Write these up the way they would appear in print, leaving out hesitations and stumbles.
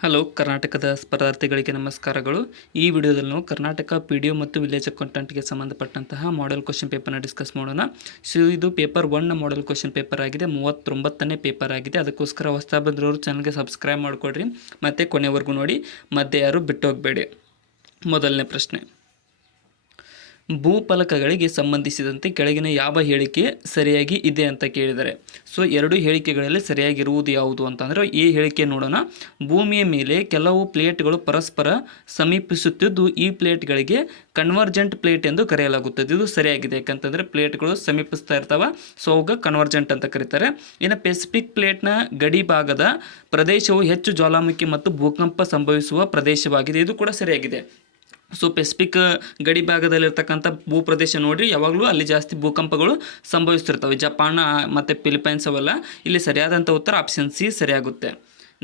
Hello ಕರ್ನಾಟಕದ ಸ್ಪರ್ಧಾರ್ಥಿಗಳಿಗೆ ನಮಸ್ಕಾರಗಳು. ಈ ವಿಡಿಯೋದಲ್ಲಿ ನಾವು ಕರ್ನಾಟಕ PDO ಮತ್ತು ವಿಲೇಜ್ ಅಕೌಂಟೆಂಟ್ಗೆ ಸಂಬಂಧಪಟ್ಟಂತಹ ಮಾಡೆಲ್ ಕ್ವಶನ್ ಪೇಪರ್ನ ಡಿಸ್ಕಸ್ ಮಾಡೋಣ. ಸೊ ಇದು ಪೇಪರ್ 1ನ ಮಾಡೆಲ್ ಕ್ವಶನ್ ಪೇಪರ್ ಆಗಿದೆ, 39ನೇ ಪೇಪರ್ ಆಗಿದೆ. ಅದಕ್ಕೋಸ್ಕರ ಹೊಸ ಬಂದಿರೋರು ಚಾನಲ್ಗೆ ಸಬ್ಸ್ಕ್ರೈಬ್ ಮಾಡಿಕೊಡ್ರಿ ಮತ್ತು ಕೊನೆವರೆಗೂ ನೋಡಿ, ಮಧ್ಯೆ ಯಾರು ಬಿಟ್ಟು ಹೋಗಬೇಡಿ. ಮೊದಲನೇ ಪ್ರಶ್ನೆ, ಭೂಫಲಕಗಳಿಗೆ ಸಂಬಂಧಿಸಿದಂತೆ ಕೆಳಗಿನ ಯಾವ ಹೇಳಿಕೆ ಸರಿಯಾಗಿ ಇದೆ ಅಂತ ಕೇಳಿದ್ದಾರೆ. ಸೊ ಎರಡು ಹೇಳಿಕೆಗಳಲ್ಲಿ ಸರಿಯಾಗಿರುವುದು ಯಾವುದು ಅಂತಂದರೆ ಈ ಹೇಳಿಕೆ ನೋಡೋಣ. ಭೂಮಿಯ ಮೇಲೆ ಕೆಲವು ಪ್ಲೇಟ್ಗಳು ಪರಸ್ಪರ ಸಮೀಪಿಸುತ್ತಿದ್ದು ಈ ಪ್ಲೇಟ್ಗಳಿಗೆ ಕನ್ವರ್ಜೆಂಟ್ ಪ್ಲೇಟ್ ಎಂದು ಕರೆಯಲಾಗುತ್ತದೆ. ಇದು ಸರಿಯಾಗಿದೆ, ಯಾಕಂತಂದರೆ ಪ್ಲೇಟ್ಗಳು ಸಮೀಪಿಸ್ತಾ ಇರ್ತಾವೆ, ಸೊ ಅವಾಗ ಕನ್ವರ್ಜೆಂಟ್ ಅಂತ ಕರೀತಾರೆ. ಇನ್ನು ಪೆಸಿಫಿಕ್ ಪ್ಲೇಟ್ನ ಗಡಿ ಭಾಗದ ಪ್ರದೇಶವು ಹೆಚ್ಚು ಜ್ವಾಲಾಮುಖಿ ಮತ್ತು ಭೂಕಂಪ ಸಂಭವಿಸುವ ಪ್ರದೇಶವಾಗಿದೆ. ಇದು ಕೂಡ ಸರಿಯಾಗಿದೆ. ಸೊ ಪೆಸಿಫಿಕ್ ಗಡಿ ಭಾಗದಲ್ಲಿರ್ತಕ್ಕಂಥ ಭೂಪ್ರದೇಶ ನೋಡಿರಿ, ಯಾವಾಗಲೂ ಅಲ್ಲಿ ಜಾಸ್ತಿ ಭೂಕಂಪಗಳು ಸಂಭವಿಸ್ತಿರ್ತವೆ. ಜಪಾನ್ ಮತ್ತು ಫಿಲಿಪೈನ್ಸ್ ಅವೆಲ್ಲ. ಇಲ್ಲಿ ಸರಿಯಾದಂಥ ಉತ್ತರ ಆಪ್ಷನ್ ಸಿ ಸರಿಯಾಗುತ್ತೆ.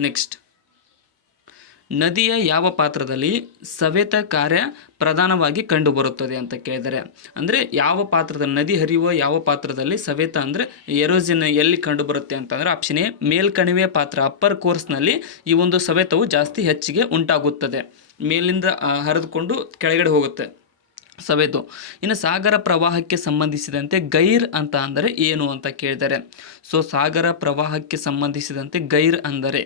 ನೆಕ್ಸ್ಟ್, ನದಿಯ ಯಾವ ಪಾತ್ರದಲ್ಲಿ ಸವೆತ ಕಾರ್ಯ ಪ್ರಧಾನವಾಗಿ ಕಂಡುಬರುತ್ತದೆ ಅಂತ ಕೇಳಿದರೆ, ಅಂದರೆ ಯಾವ ಪಾತ್ರದಲ್ಲಿ ನದಿ ಹರಿಯುವ ಯಾವ ಪಾತ್ರದಲ್ಲಿ ಸವೆತ ಅಂದರೆ ಎರೋಜನ್ ಎಲ್ಲಿ ಕಂಡುಬರುತ್ತೆ ಅಂತಂದರೆ ಆಪ್ಷನ್ ಎ ಮೇಲ್ಕಣಿವೆಯ ಪಾತ್ರ. ಅಪ್ಪರ್ ಕೋರ್ಸ್ನಲ್ಲಿ ಈ ಒಂದು ಸವೆತವು ಜಾಸ್ತಿ ಹೆಚ್ಚಿಗೆ ಉಂಟಾಗುತ್ತದೆ, ಮೇಲಿಂದ ಹರಿದುಕೊಂಡು ಕೆಳಗಡೆ ಹೋಗುತ್ತೆ ಸವೆದು. ಇನ್ನು ಸಾಗರ ಪ್ರವಾಹಕ್ಕೆ ಸಂಬಂಧಿಸಿದಂತೆ ಗೈರ್ ಅಂತ ಅಂದರೆ ಏನು ಅಂತ ಕೇಳಿದರೆ, ಸೊ ಸಾಗರ ಪ್ರವಾಹಕ್ಕೆ ಸಂಬಂಧಿಸಿದಂತೆ ಗೈರ್ ಅಂದರೆ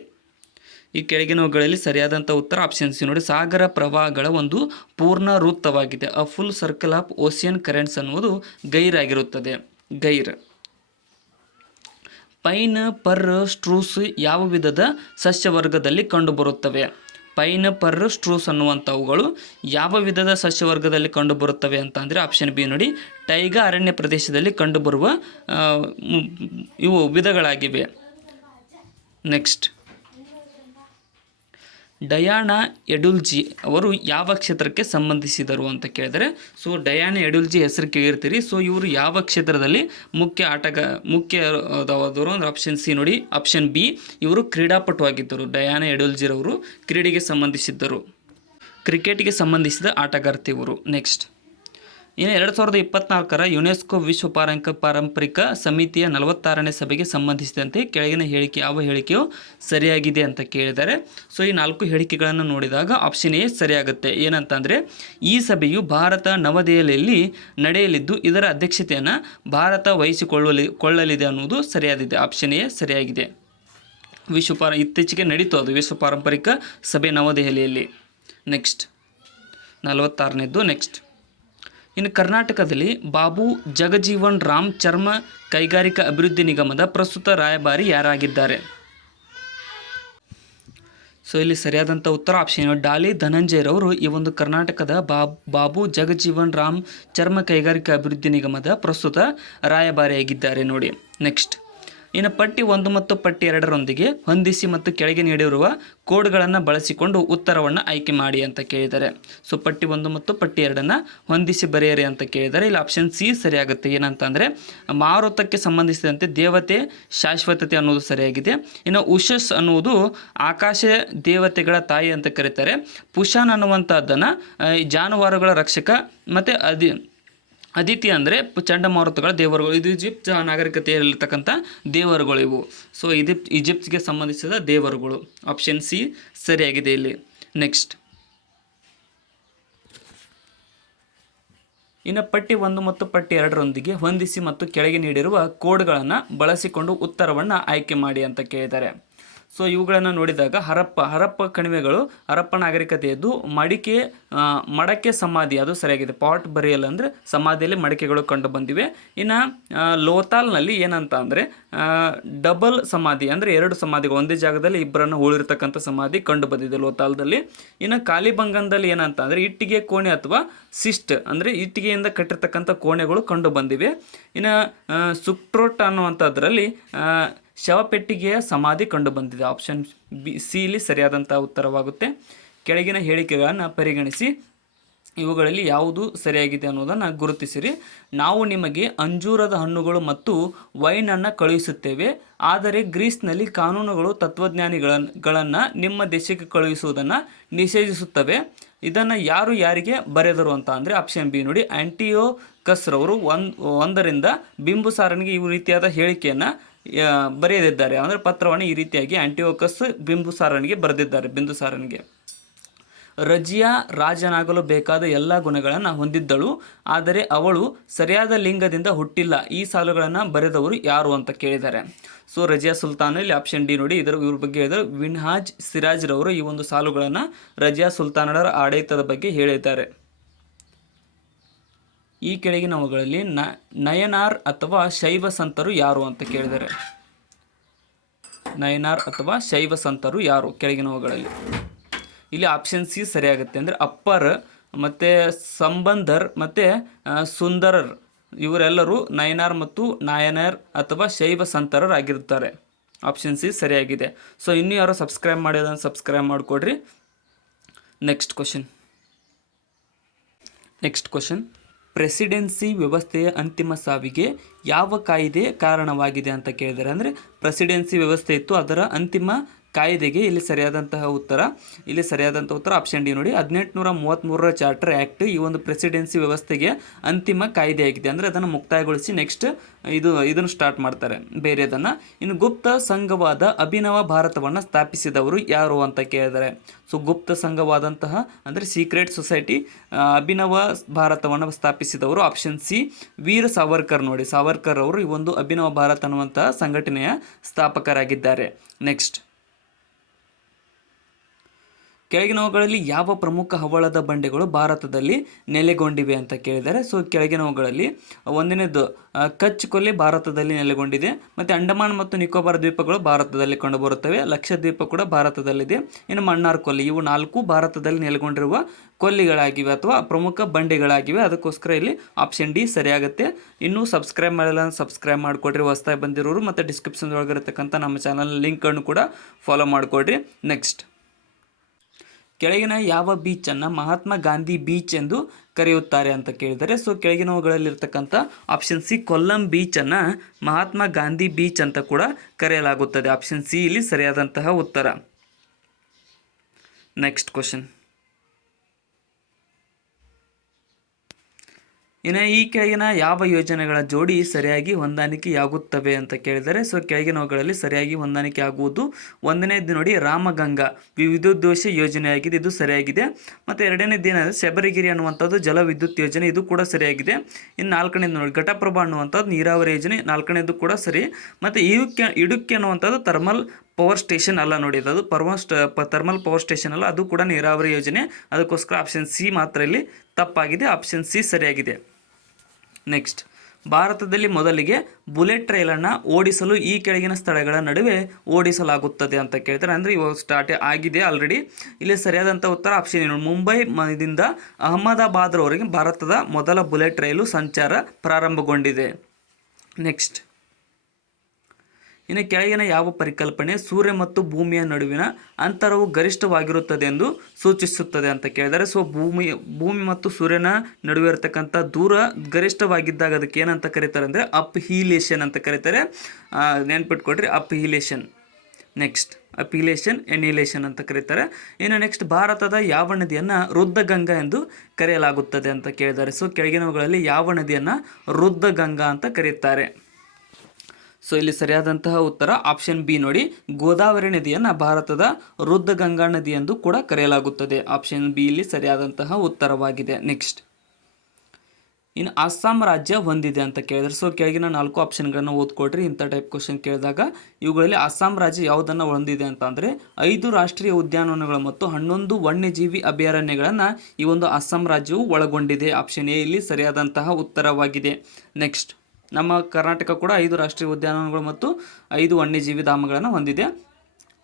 ಈ ಕೆಳಗಿನವುಗಳಲ್ಲಿ ಸರಿಯಾದಂಥ ಉತ್ತರ ಆಪ್ಷನ್ ಸಿ ನೋಡಿ. ಸಾಗರ ಪ್ರವಾಹಗಳ ಒಂದು ಪೂರ್ಣ ವೃತ್ತವಾಗಿದೆ. A full circle of ocean currents ಅನ್ನುವುದು ಗೈರ್ ಆಗಿರುತ್ತದೆ. ಗೈರ್. ಪೈನ್ ಪರ್ ಸ್ಟ್ರೂಸ್ ಯಾವ ವಿಧದ ಸಸ್ಯವರ್ಗದಲ್ಲಿ ಕಂಡುಬರುತ್ತವೆ? ಪೈನ್ ಪರ್ ಸ್ಟ್ರೂಸ್ ಅನ್ನುವಂಥವುಗಳು ಯಾವ ವಿಧದ ಸಸ್ಯವರ್ಗದಲ್ಲಿ ಕಂಡುಬರುತ್ತವೆ ಅಂತ ಅಂದರೆ ಆಪ್ಷನ್ ಬಿ ನೋಡಿ, ಟೈಗಾ ಅರಣ್ಯ ಪ್ರದೇಶದಲ್ಲಿ ಕಂಡುಬರುವ ಇವು ವಿಧಗಳಾಗಿವೆ. ನೆಕ್ಸ್ಟ್, ಡಯಾನಾ ಎಡುಲ್ಜಿ ಅವರು ಯಾವ ಕ್ಷೇತ್ರಕ್ಕೆ ಸಂಬಂಧಿಸಿದರು ಅಂತ ಕೇಳಿದರೆ, ಸೊ ಡಯಾನಾ ಎಡುಲ್ಜಿ ಹೆಸರು ಕೇಳಿರ್ತೀರಿ. ಸೊ ಇವರು ಯಾವ ಕ್ಷೇತ್ರದಲ್ಲಿ ಮುಖ್ಯವಾದವರು ಅಂದರೆ ಆಪ್ಷನ್ ಸಿ ನೋಡಿ, ಆಪ್ಷನ್ ಬಿ ಇವರು ಕ್ರೀಡಾಪಟುವಾಗಿದ್ದರು. ಡಯಾನಾ ಎಡುಲ್ಜಿರವರು ಕ್ರೀಡೆಗೆ ಸಂಬಂಧಿಸಿದ್ದರು, ಕ್ರಿಕೆಟ್ಗೆ ಸಂಬಂಧಿಸಿದ ಆಟಗಾರ್ತಿ ಇವರು. ನೆಕ್ಸ್ಟ್, ಇನ್ನು 2024ರ ಯುನೆಸ್ಕೋ ವಿಶ್ವ ಪಾರಂಪರಿಕ ಸಮಿತಿಯ 46ನೇ ಸಭೆಗೆ ಸಂಬಂಧಿಸಿದಂತೆ ಕೆಳಗಿನ ಹೇಳಿಕೆ ಯಾವ ಹೇಳಿಕೆಯು ಸರಿಯಾಗಿದೆ ಅಂತ ಕೇಳಿದ್ದಾರೆ. ಸೊ ಈ 4 ಹೇಳಿಕೆಗಳನ್ನು ನೋಡಿದಾಗ ಆಪ್ಷನ್ ಎ ಸರಿಯಾಗುತ್ತೆ. ಏನಂತಂದರೆ ಈ ಸಭೆಯು ಭಾರತ ನವದೆಹಲಿಯಲ್ಲಿ ನಡೆಯಲಿದ್ದು ಇದರ ಅಧ್ಯಕ್ಷತೆಯನ್ನು ಭಾರತ ವಹಿಸಿಕೊಳ್ಳಲಿದೆ ಅನ್ನುವುದು ಸರಿಯಾದಿದೆ. ಆಪ್ಷನ್ ಎ ಸರಿಯಾಗಿದೆ. ಇತ್ತೀಚೆಗೆ ನಡೀತು ಅದು ವಿಶ್ವ ಪಾರಂಪರಿಕ ಸಭೆ ನವದೆಹಲಿಯಲ್ಲಿ. ನೆಕ್ಸ್ಟ್ 46ನೇದ್ದು. ನೆಕ್ಸ್ಟ್, ಇನ್ನು ಕರ್ನಾಟಕದಲ್ಲಿ ಬಾಬು ಜಗಜೀವನ್ ರಾಮ್ ಚರ್ಮ ಕೈಗಾರಿಕಾ ಅಭಿವೃದ್ಧಿ ನಿಗಮದ ಪ್ರಸ್ತುತ ರಾಯಭಾರಿ ಯಾರಾಗಿದ್ದಾರೆ? ಸೊ ಇಲ್ಲಿ ಸರಿಯಾದಂಥ ಉತ್ತರ ಆಪ್ಷನ್ ಡಾಲಿ ಧನಂಜಯರವರು ಈ ಒಂದು ಕರ್ನಾಟಕದ ಬಾಬು ಜಗಜೀವನ್ ರಾಮ್ ಚರ್ಮ ಕೈಗಾರಿಕಾ ಅಭಿವೃದ್ಧಿ ನಿಗಮದ ಪ್ರಸ್ತುತ ರಾಯಭಾರಿಯಾಗಿದ್ದಾರೆ ನೋಡಿ. ನೆಕ್ಸ್ಟ್, ಇನ್ನು ಪಟ್ಟಿ 1 ಮತ್ತು ಪಟ್ಟಿ 2ರೊಂದಿಗೆ ಹೊಂದಿಸಿ ಮತ್ತು ಕೆಳಗೆ ನೀಡಿರುವ ಕೋಡ್ಗಳನ್ನು ಬಳಸಿಕೊಂಡು ಉತ್ತರವನ್ನು ಆಯ್ಕೆ ಮಾಡಿ ಅಂತ ಕೇಳಿದ್ದಾರೆ. ಸೊ ಪಟ್ಟಿ 1 ಮತ್ತು ಪಟ್ಟಿ 2ನ್ನು ಹೊಂದಿಸಿ ಬರೆಯಿರಿ ಅಂತ ಕೇಳಿದ್ದಾರೆ. ಇಲ್ಲಿ ಆಪ್ಷನ್ ಸಿ ಸರಿಯಾಗುತ್ತೆ. ಏನಂತಂದರೆ ಮಾರುತಕ್ಕೆ ಸಂಬಂಧಿಸಿದಂತೆ ದೇವತೆ ಶಾಶ್ವತತೆ ಅನ್ನೋದು ಸರಿಯಾಗಿದೆ. ಇನ್ನು ಉಷಸ್ ಅನ್ನುವುದು ಆಕಾಶ ದೇವತೆಗಳ ತಾಯಿ ಅಂತ ಕರೀತಾರೆ. ಪುಷಾನ್ ಅನ್ನುವಂಥದ್ದನ್ನು ಜಾನುವಾರುಗಳ ರಕ್ಷಕ ಮತ್ತು ಅದಿತಿ ಅಂದರೆ ಚಂಡಮಾರುತಗಳ ದೇವರುಗಳು. ಇದು ಈಜಿಪ್ಟ್ ನಾಗರಿಕತೆಯಲ್ಲಿರ್ತಕ್ಕಂಥ ದೇವರುಗಳು ಇವು. ಸೊ ಈಜಿಪ್ಟ್ಗೆ ಸಂಬಂಧಿಸಿದ ದೇವರುಗಳು. ಆಪ್ಷನ್ ಸಿ ಸರಿಯಾಗಿದೆ ಇಲ್ಲಿ. ನೆಕ್ಸ್ಟ್, ಇನ್ನು ಪಟ್ಟಿ 1 ಮತ್ತು ಪಟ್ಟಿ 2ರೊಂದಿಗೆ ಹೊಂದಿಸಿ ಮತ್ತು ಕೆಳಗೆ ನೀಡಿರುವ ಕೋಡ್ಗಳನ್ನು ಬಳಸಿಕೊಂಡು ಉತ್ತರವನ್ನು ಆಯ್ಕೆ ಮಾಡಿ ಅಂತ ಕೇಳಿದ್ದಾರೆ. ಸೊ ಇವುಗಳನ್ನು ನೋಡಿದಾಗ ಹರಪ್ಪ ಕಣಿವೆಗಳು, ಹರಪ್ಪ ನಾಗರಿಕತೆಯದ್ದು ಮಡಕೆ ಸಮಾಧಿ ಅದು ಸರಿಯಾಗಿದೆ. ಪಾಟ್ ಬರಿಯಲ್ ಅಂದರೆ ಸಮಾಧಿಯಲ್ಲಿ ಮಡಕೆಗಳು ಕಂಡು ಬಂದಿವೆ. ಇನ್ನು ಲೋತಾಲ್ನಲ್ಲಿ ಏನಂತ ಅಂದರೆ ಡಬಲ್ ಸಮಾಧಿ ಅಂದರೆ 2 ಸಮಾಧಿಗಳು ಒಂದೇ ಜಾಗದಲ್ಲಿ ಇಬ್ಬರನ್ನು ಹೂಳಿರ್ತಕ್ಕಂಥ ಸಮಾಧಿ ಕಂಡು ಬಂದಿದೆ ಲೋತಾಲ್ದಲ್ಲಿ. ಇನ್ನು ಕಾಲಿಬಂಗನ್ದಲ್ಲಿ ಏನಂತ ಅಂದರೆ ಇಟ್ಟಿಗೆ ಕೋಣೆ ಅಥವಾ ಸಿಸ್ಟ್ ಅಂದರೆ ಇಟ್ಟಿಗೆಯಿಂದ ಕಟ್ಟಿರ್ತಕ್ಕಂಥ ಕೋಣೆಗಳು ಕಂಡು ಬಂದಿವೆ. ಇನ್ನು ಸುಕ್ಟ್ರೋಟ್ ಅನ್ನುವಂಥದ್ರಲ್ಲಿ ಶವಪೆಟ್ಟಿಗೆಯ ಸಮಾಧಿ ಕಂಡು ಬಂದಿದೆ. ಆಪ್ಷನ್ ಸಿ ಇಲ್ಲಿ ಸರಿಯಾದಂಥ ಉತ್ತರವಾಗುತ್ತೆ. ಕೆಳಗಿನ ಹೇಳಿಕೆಗಳನ್ನು ಪರಿಗಣಿಸಿ ಇವುಗಳಲ್ಲಿ ಯಾವುದು ಸರಿಯಾಗಿದೆ ಅನ್ನೋದನ್ನು ಗುರುತಿಸಿರಿ. ನಾವು ನಿಮಗೆ ಅಂಜೂರದ ಹಣ್ಣುಗಳು ಮತ್ತು ವೈನನ್ನು ಕಳುಹಿಸುತ್ತೇವೆ, ಆದರೆ ಗ್ರೀಸ್ನಲ್ಲಿ ಕಾನೂನುಗಳು ತತ್ವಜ್ಞಾನಿಗಳನ್ನು ನಿಮ್ಮ ದೇಶಕ್ಕೆ ಕಳುಹಿಸುವುದನ್ನು ನಿಷೇಧಿಸುತ್ತವೆ. ಇದನ್ನು ಯಾರಿಗೆ ಬರೆದರು ಅಂತ ಅಂದರೆ ಆಪ್ಷನ್ ಬಿ ನೋಡಿ, ಆಂಟಿಯೋಕಸ್ರವರು 1ರಿಂದ ಬಿಂಬುಸಾರನಿಗೆ ಈ ರೀತಿಯಾದ ಹೇಳಿಕೆಯನ್ನು ಬರೆಯದಿದ್ದಾರೆ. ಅಂದರೆ ಪತ್ರವನ್ನು ಈ ರೀತಿಯಾಗಿ ಆಂಟಿಯೋಕಸ್ ಬಿಂದುಸಾರನಿಗೆ. ರಜಿಯಾ ರಾಜನಾಗಲು ಬೇಕಾದ ಎಲ್ಲ ಗುಣಗಳನ್ನು ಹೊಂದಿದ್ದಳು, ಆದರೆ ಅವಳು ಸರಿಯಾದ ಲಿಂಗದಿಂದ ಹುಟ್ಟಿಲ್ಲ. ಈ ಸಾಲುಗಳನ್ನು ಬರೆದವರು ಯಾರು ಅಂತ ಕೇಳಿದ್ದಾರೆ. ಸೊ ರಜಿಯಾ ಸುಲ್ತಾನ್, ಇಲ್ಲಿ ಆಪ್ಷನ್ ಡಿ ನೋಡಿ, ಇವ್ರ ಬಗ್ಗೆ ಹೇಳಿದರು. ವಿನ್ಹಾಜ್ ಸಿರಾಜ್ ರವರು ಈ ಒಂದು ಸಾಲುಗಳನ್ನು ರಜಿಯಾ ಸುಲ್ತಾನರ ಆಡಳಿತದ ಬಗ್ಗೆ ಹೇಳಿದ್ದಾರೆ. ಈ ಕೆಳಗಿನವುಗಳಲ್ಲಿ ನಯನಾರ್ ಅಥವಾ ಶೈವ ಸಂತರು ಯಾರು ಅಂತ ಕೇಳಿದ್ದಾರೆ. ನಯನಾರ್ ಅಥವಾ ಶೈವ ಸಂತರು ಯಾರು ಕೆಳಗಿನವುಗಳಲ್ಲಿ? ಇಲ್ಲಿ ಆಪ್ಷನ್ ಸಿ ಸರಿಯಾಗುತ್ತೆ. ಅಂದರೆ ಅಪ್ಪರ್ ಮತ್ತು ಸಂಬಂಧರ್ ಮತ್ತು ಸುಂದರರ್ ಇವರೆಲ್ಲರೂ ನಯನಾರ್ ಮತ್ತು ನಾಯನಾರ್ ಅಥವಾ ಶೈವ ಸಂತರರಾಗಿರುತ್ತಾರೆ. ಆಪ್ಷನ್ ಸಿ ಸರಿಯಾಗಿದೆ. ಸೊ ಇನ್ನೂ ಯಾರು ಸಬ್ಸ್ಕ್ರೈಬ್ ಮಾಡಿರೋದನ್ನು ಸಬ್ಸ್ಕ್ರೈಬ್ ಮಾಡಿಕೊಡ್ರಿ. ನೆಕ್ಸ್ಟ್ ಕ್ವಶನ್, ಪ್ರೆಸಿಡೆನ್ಸಿ ವ್ಯವಸ್ಥೆಯ ಅಂತಿಮ ಸಾವಿಗೆ ಯಾವ ಕಾಯ್ದೆ ಕಾರಣವಾಗಿದೆ ಅಂತ ಕೇಳಿದ್ದಾರೆ. ಅಂದರೆ ಪ್ರೆಸಿಡೆನ್ಸಿ ವ್ಯವಸ್ಥೆ ಇತ್ತು, ಅದರ ಅಂತಿಮ ಕಾಯ್ದೆಗೆ ಇಲ್ಲಿ ಸರಿಯಾದಂತಹ ಉತ್ತರ ಆಪ್ಷನ್ ಡಿ ನೋಡಿ. 1833ರ ಚಾರ್ಟರ್ ಆ್ಯಕ್ಟ್ ಈ ಒಂದು ಪ್ರೆಸಿಡೆನ್ಸಿ ವ್ಯವಸ್ಥೆಗೆ ಅಂತಿಮ ಕಾಯ್ದೆಯಾಗಿದೆ. ಅಂದರೆ ಅದನ್ನು ಮುಕ್ತಾಯಗೊಳಿಸಿ ನೆಕ್ಸ್ಟ್ ಇದನ್ನು ಸ್ಟಾರ್ಟ್ ಮಾಡ್ತಾರೆ ಬೇರೆದನ್ನು. ಇನ್ನು ಗುಪ್ತ ಸಂಘವಾದ ಅಭಿನವ ಭಾರತವನ್ನು ಸ್ಥಾಪಿಸಿದವರು ಯಾರು ಅಂತ ಕೇಳಿದ್ದಾರೆ. ಸೊ ಗುಪ್ತ ಸಂಘವಾದಂತಹ ಅಂದರೆ ಸೀಕ್ರೆಟ್ ಸೊಸೈಟಿ ಅಭಿನವ ಭಾರತವನ್ನು ಸ್ಥಾಪಿಸಿದವರು ಆಪ್ಷನ್ ಸಿ ವೀರ್ ಸಾವರ್ಕರ್ ನೋಡಿ. ಸಾವರ್ಕರ್ ಅವರು ಈ ಒಂದು ಅಭಿನವ ಭಾರತ ಅನ್ನುವಂತಹ ಸಂಘಟನೆಯ ಸ್ಥಾಪಕರಾಗಿದ್ದಾರೆ. ನೆಕ್ಸ್ಟ್, ಕೆಳಗಿನವುಗಳಲ್ಲಿ ಯಾವ ಪ್ರಮುಖ ಹವಳದ ಬಂಡೆಗಳು ಭಾರತದಲ್ಲಿ ನೆಲೆಗೊಂಡಿವೆ ಅಂತ ಕೇಳಿದ್ದಾರೆ. ಸೊ ಕೆಳಗಿನವುಗಳಲ್ಲಿ ಒಂದನೇದು ಕಚ್ ಕೊಲ್ಲಿ ಭಾರತದಲ್ಲಿ ನೆಲೆಗೊಂಡಿದೆ, ಮತ್ತು ಅಂಡಮಾನ್ ಮತ್ತು ನಿಕೋಬಾರ್ ದ್ವೀಪಗಳು ಭಾರತದಲ್ಲಿ ಕಂಡುಬರುತ್ತವೆ, ಲಕ್ಷದ್ವೀಪ ಕೂಡ ಭಾರತದಲ್ಲಿದೆ, ಇನ್ನು ಮನ್ನಾರ್ ಕೊಲ್ಲಿ, ಇವು 4 ಭಾರತದಲ್ಲಿ ನೆಲೆಗೊಂಡಿರುವ ಕೊಲ್ಲಿಗಳಾಗಿವೆ ಅಥವಾ ಪ್ರಮುಖ ಬಂಡೆಗಳಾಗಿವೆ. ಅದಕ್ಕೋಸ್ಕರ ಇಲ್ಲಿ ಆಪ್ಷನ್ ಡಿ ಸರಿಯಾಗುತ್ತೆ. ಇನ್ನೂ ಸಬ್ಸ್ಕ್ರೈಬ್ ಮಾಡಿಲ್ಲ ಸಬ್ಸ್ಕ್ರೈಬ್ ಮಾಡಿಕೊಡ್ರಿ ಹೊಸದಾಗಿ ಬಂದಿರೋರು, ಮತ್ತು ಡಿಸ್ಕ್ರಿಪ್ಷನ್ ಒಳಗಿರತಕ್ಕಂಥ ನಮ್ಮ ಚಾನಲ್ ಲಿಂಕನ್ನು ಕೂಡ ಫಾಲೋ ಮಾಡಿಕೊಡ್ರಿ. ನೆಕ್ಸ್ಟ್, ಕೆಳಗಿನ ಯಾವ ಬೀಚನ್ನು ಮಹಾತ್ಮ ಗಾಂಧಿ ಬೀಚ್ ಎಂದು ಕರೆಯುತ್ತಾರೆ ಅಂತ ಕೇಳಿದರೆ. ಸೊ ಕೆಳಗಿನವುಗಳಲ್ಲಿರ್ತಕ್ಕಂಥ ಆಪ್ಷನ್ ಸಿ ಕೊಲ್ಲಂ ಬೀಚನ್ನು ಮಹಾತ್ಮ ಗಾಂಧಿ ಬೀಚ್ ಅಂತ ಕೂಡ ಕರೆಯಲಾಗುತ್ತದೆ. ಆಪ್ಷನ್ ಸಿ ಇಲ್ಲಿ ಸರಿಯಾದಂತಹ ಉತ್ತರ. ನೆಕ್ಸ್ಟ್ ಕ್ವಶನ್, ಇನ್ನು ಈ ಕೆಳಗಿನ ಯಾವ ಯೋಜನೆಗಳ ಜೋಡಿ ಸರಿಯಾಗಿ ಹೊಂದಾಣಿಕೆಯಾಗುತ್ತವೆ ಅಂತ ಕೇಳಿದರೆ. ಸೊ ಕೆಳಗಿನವುಗಳಲ್ಲಿ ಸರಿಯಾಗಿ ಹೊಂದಾಣಿಕೆ ಆಗುವುದು ಒಂದನೇದು ನೋಡಿ, ರಾಮಗಂಗಾ ವಿದ್ಯುದ್ದೇಶ ಯೋಜನೆಯಾಗಿದೆ, ಇದು ಸರಿಯಾಗಿದೆ. ಮತ್ತು ಎರಡನೇದು ಏನಂದರೆ ಶಬರಿಗಿರಿ ಅನ್ನುವಂಥದ್ದು ಜಲ ವಿದ್ಯುತ್ ಯೋಜನೆ, ಇದು ಕೂಡ ಸರಿಯಾಗಿದೆ. ಇನ್ನು ನಾಲ್ಕನೇದು ನೋಡಿ ಘಟಪ್ರಭಾ ಅನ್ನುವಂಥದ್ದು ನೀರಾವರಿ ಯೋಜನೆ, ನಾಲ್ಕನೇದು ಕೂಡ ಸರಿ. ಮತ್ತು ಇಡುಕ್ಕಿ ಅನ್ನುವಂಥದ್ದು ಥರ್ಮಲ್ ಪವರ್ ಸ್ಟೇಷನ್ ಅಲ್ಲ ನೋಡಿ, ಅದು ಥರ್ಮಲ್ ಪವರ್ ಸ್ಟೇಷನ್ ಅಲ್ಲ, ಅದು ಕೂಡ ನೀರಾವರಿ ಯೋಜನೆ. ಅದಕ್ಕೋಸ್ಕರ ಆಪ್ಷನ್ ಸಿ ಮಾತ್ರ ಇಲ್ಲಿ ತಪ್ಪಾಗಿದೆ. ಆಪ್ಷನ್ ಸಿ ಸರಿಯಾಗಿದೆ. ನೆಕ್ಸ್ಟ್, ಭಾರತದಲ್ಲಿ ಮೊದಲಿಗೆ ಬುಲೆಟ್ ರೈಲನ್ನು ಓಡಿಸಲು ಈ ಕೆಳಗಿನ ಸ್ಥಳಗಳ ನಡುವೆ ಓಡಿಸಲಾಗುತ್ತದೆ ಅಂತ ಕೇಳ್ತಾರೆ. ಅಂದರೆ ಇವಾಗ ಸ್ಟಾರ್ಟ್ ಆಗಿದೆ ಆಲ್ರೆಡಿ. ಇಲ್ಲಿ ಸರಿಯಾದಂಥ ಉತ್ತರ ಆಪ್ಷನ್ ಏನು, ಮುಂಬೈದಿಂದ ಅಹಮದಾಬಾದ್ರವರೆಗೆ ಭಾರತದ ಮೊದಲ ಬುಲೆಟ್ ರೈಲು ಸಂಚಾರ ಪ್ರಾರಂಭಗೊಂಡಿದೆ. ನೆಕ್ಸ್ಟ್, ಇನ್ನು ಕೆಳಗಿನ ಯಾವ ಪರಿಕಲ್ಪನೆ ಸೂರ್ಯ ಮತ್ತು ಭೂಮಿಯ ನಡುವಿನ ಅಂತರವು ಗರಿಷ್ಠವಾಗಿರುತ್ತದೆ ಎಂದು ಸೂಚಿಸುತ್ತದೆ ಅಂತ ಕೇಳಿದರೆ. ಸೊ ಭೂಮಿ ಮತ್ತು ಸೂರ್ಯನ ನಡುವೆ ಇರತಕ್ಕಂಥ ದೂರ ಗರಿಷ್ಠವಾಗಿದ್ದಾಗ ಅದಕ್ಕೆ ಏನಂತ ಕರೀತಾರೆ ಅಂದರೆ ಅಪ್ ಹೀಲೇಷನ್ ಅಂತ ಕರೀತಾರೆ. ನೆನ್ಪಿಟ್ಕೊಡ್ರಿ, ಅಪ್ ಹೀಲೇಷನ್. ನೆಕ್ಸ್ಟ್, ಅಪಿಲೇಷನ್ ಎನಿಲೇಷನ್ ಅಂತ ಕರೀತಾರೆ. ಇನ್ನು ನೆಕ್ಸ್ಟ್, ಭಾರತದ ಯಾವ ನದಿಯನ್ನು ರುದ್ರಗಂಗಾ ಎಂದು ಕರೆಯಲಾಗುತ್ತದೆ ಅಂತ ಕೇಳಿದ್ದಾರೆ. ಸೊ ಕೆಳಗಿನವುಗಳಲ್ಲಿ ಯಾವ ನದಿಯನ್ನು ರುದ್ರಗಂಗಾ ಅಂತ ಕರೆಯುತ್ತಾರೆ? ಸೊ ಇಲ್ಲಿ ಸರಿಯಾದಂತಹ ಉತ್ತರ ಆಪ್ಷನ್ ಬಿ ನೋಡಿ, ಗೋದಾವರಿ ನದಿಯನ್ನು ಭಾರತದ ರುದ್ರಗಂಗಾ ನದಿ ಎಂದು ಕೂಡ ಕರೆಯಲಾಗುತ್ತದೆ. ಆಪ್ಷನ್ ಬಿ ಇಲ್ಲಿ ಸರಿಯಾದಂತಹ ಉತ್ತರವಾಗಿದೆ. ನೆಕ್ಸ್ಟ್, ಇನ್ನು ಅಸ್ಸಾಂ ರಾಜ್ಯ ಹೊಂದಿದೆ ಅಂತ ಕೇಳಿದ್ರೆ. ಸೊ ಕೆಳಗಿನ 4 ಆಪ್ಷನ್ಗಳನ್ನು ಓದ್ಕೊಡ್ರಿ. ಇಂಥ ಟೈಪ್ ಕ್ವಶನ್ ಕೇಳಿದಾಗ ಇವುಗಳಲ್ಲಿ ಅಸ್ಸಾಂ ರಾಜ್ಯ ಯಾವುದನ್ನು ಹೊಂದಿದೆ ಅಂತ ಅಂದರೆ 5 ರಾಷ್ಟ್ರೀಯ ಉದ್ಯಾನವನಗಳು ಮತ್ತು 11 ವನ್ಯಜೀವಿ ಅಭಯಾರಣ್ಯಗಳನ್ನು ಈ ಒಂದು ಅಸ್ಸಾಂ ರಾಜ್ಯವು ಒಳಗೊಂಡಿದೆ. ಆಪ್ಷನ್ ಎ ಇಲ್ಲಿ ಸರಿಯಾದಂತಹ ಉತ್ತರವಾಗಿದೆ. ನೆಕ್ಸ್ಟ್, ನಮ್ಮ ಕರ್ನಾಟಕ ಕೂಡ 5 ರಾಷ್ಟ್ರೀಯ ಉದ್ಯಾನವನಗಳು ಮತ್ತು 5 ವನ್ಯಜೀವಿ ಧಾಮಗಳನ್ನು ಹೊಂದಿದೆ.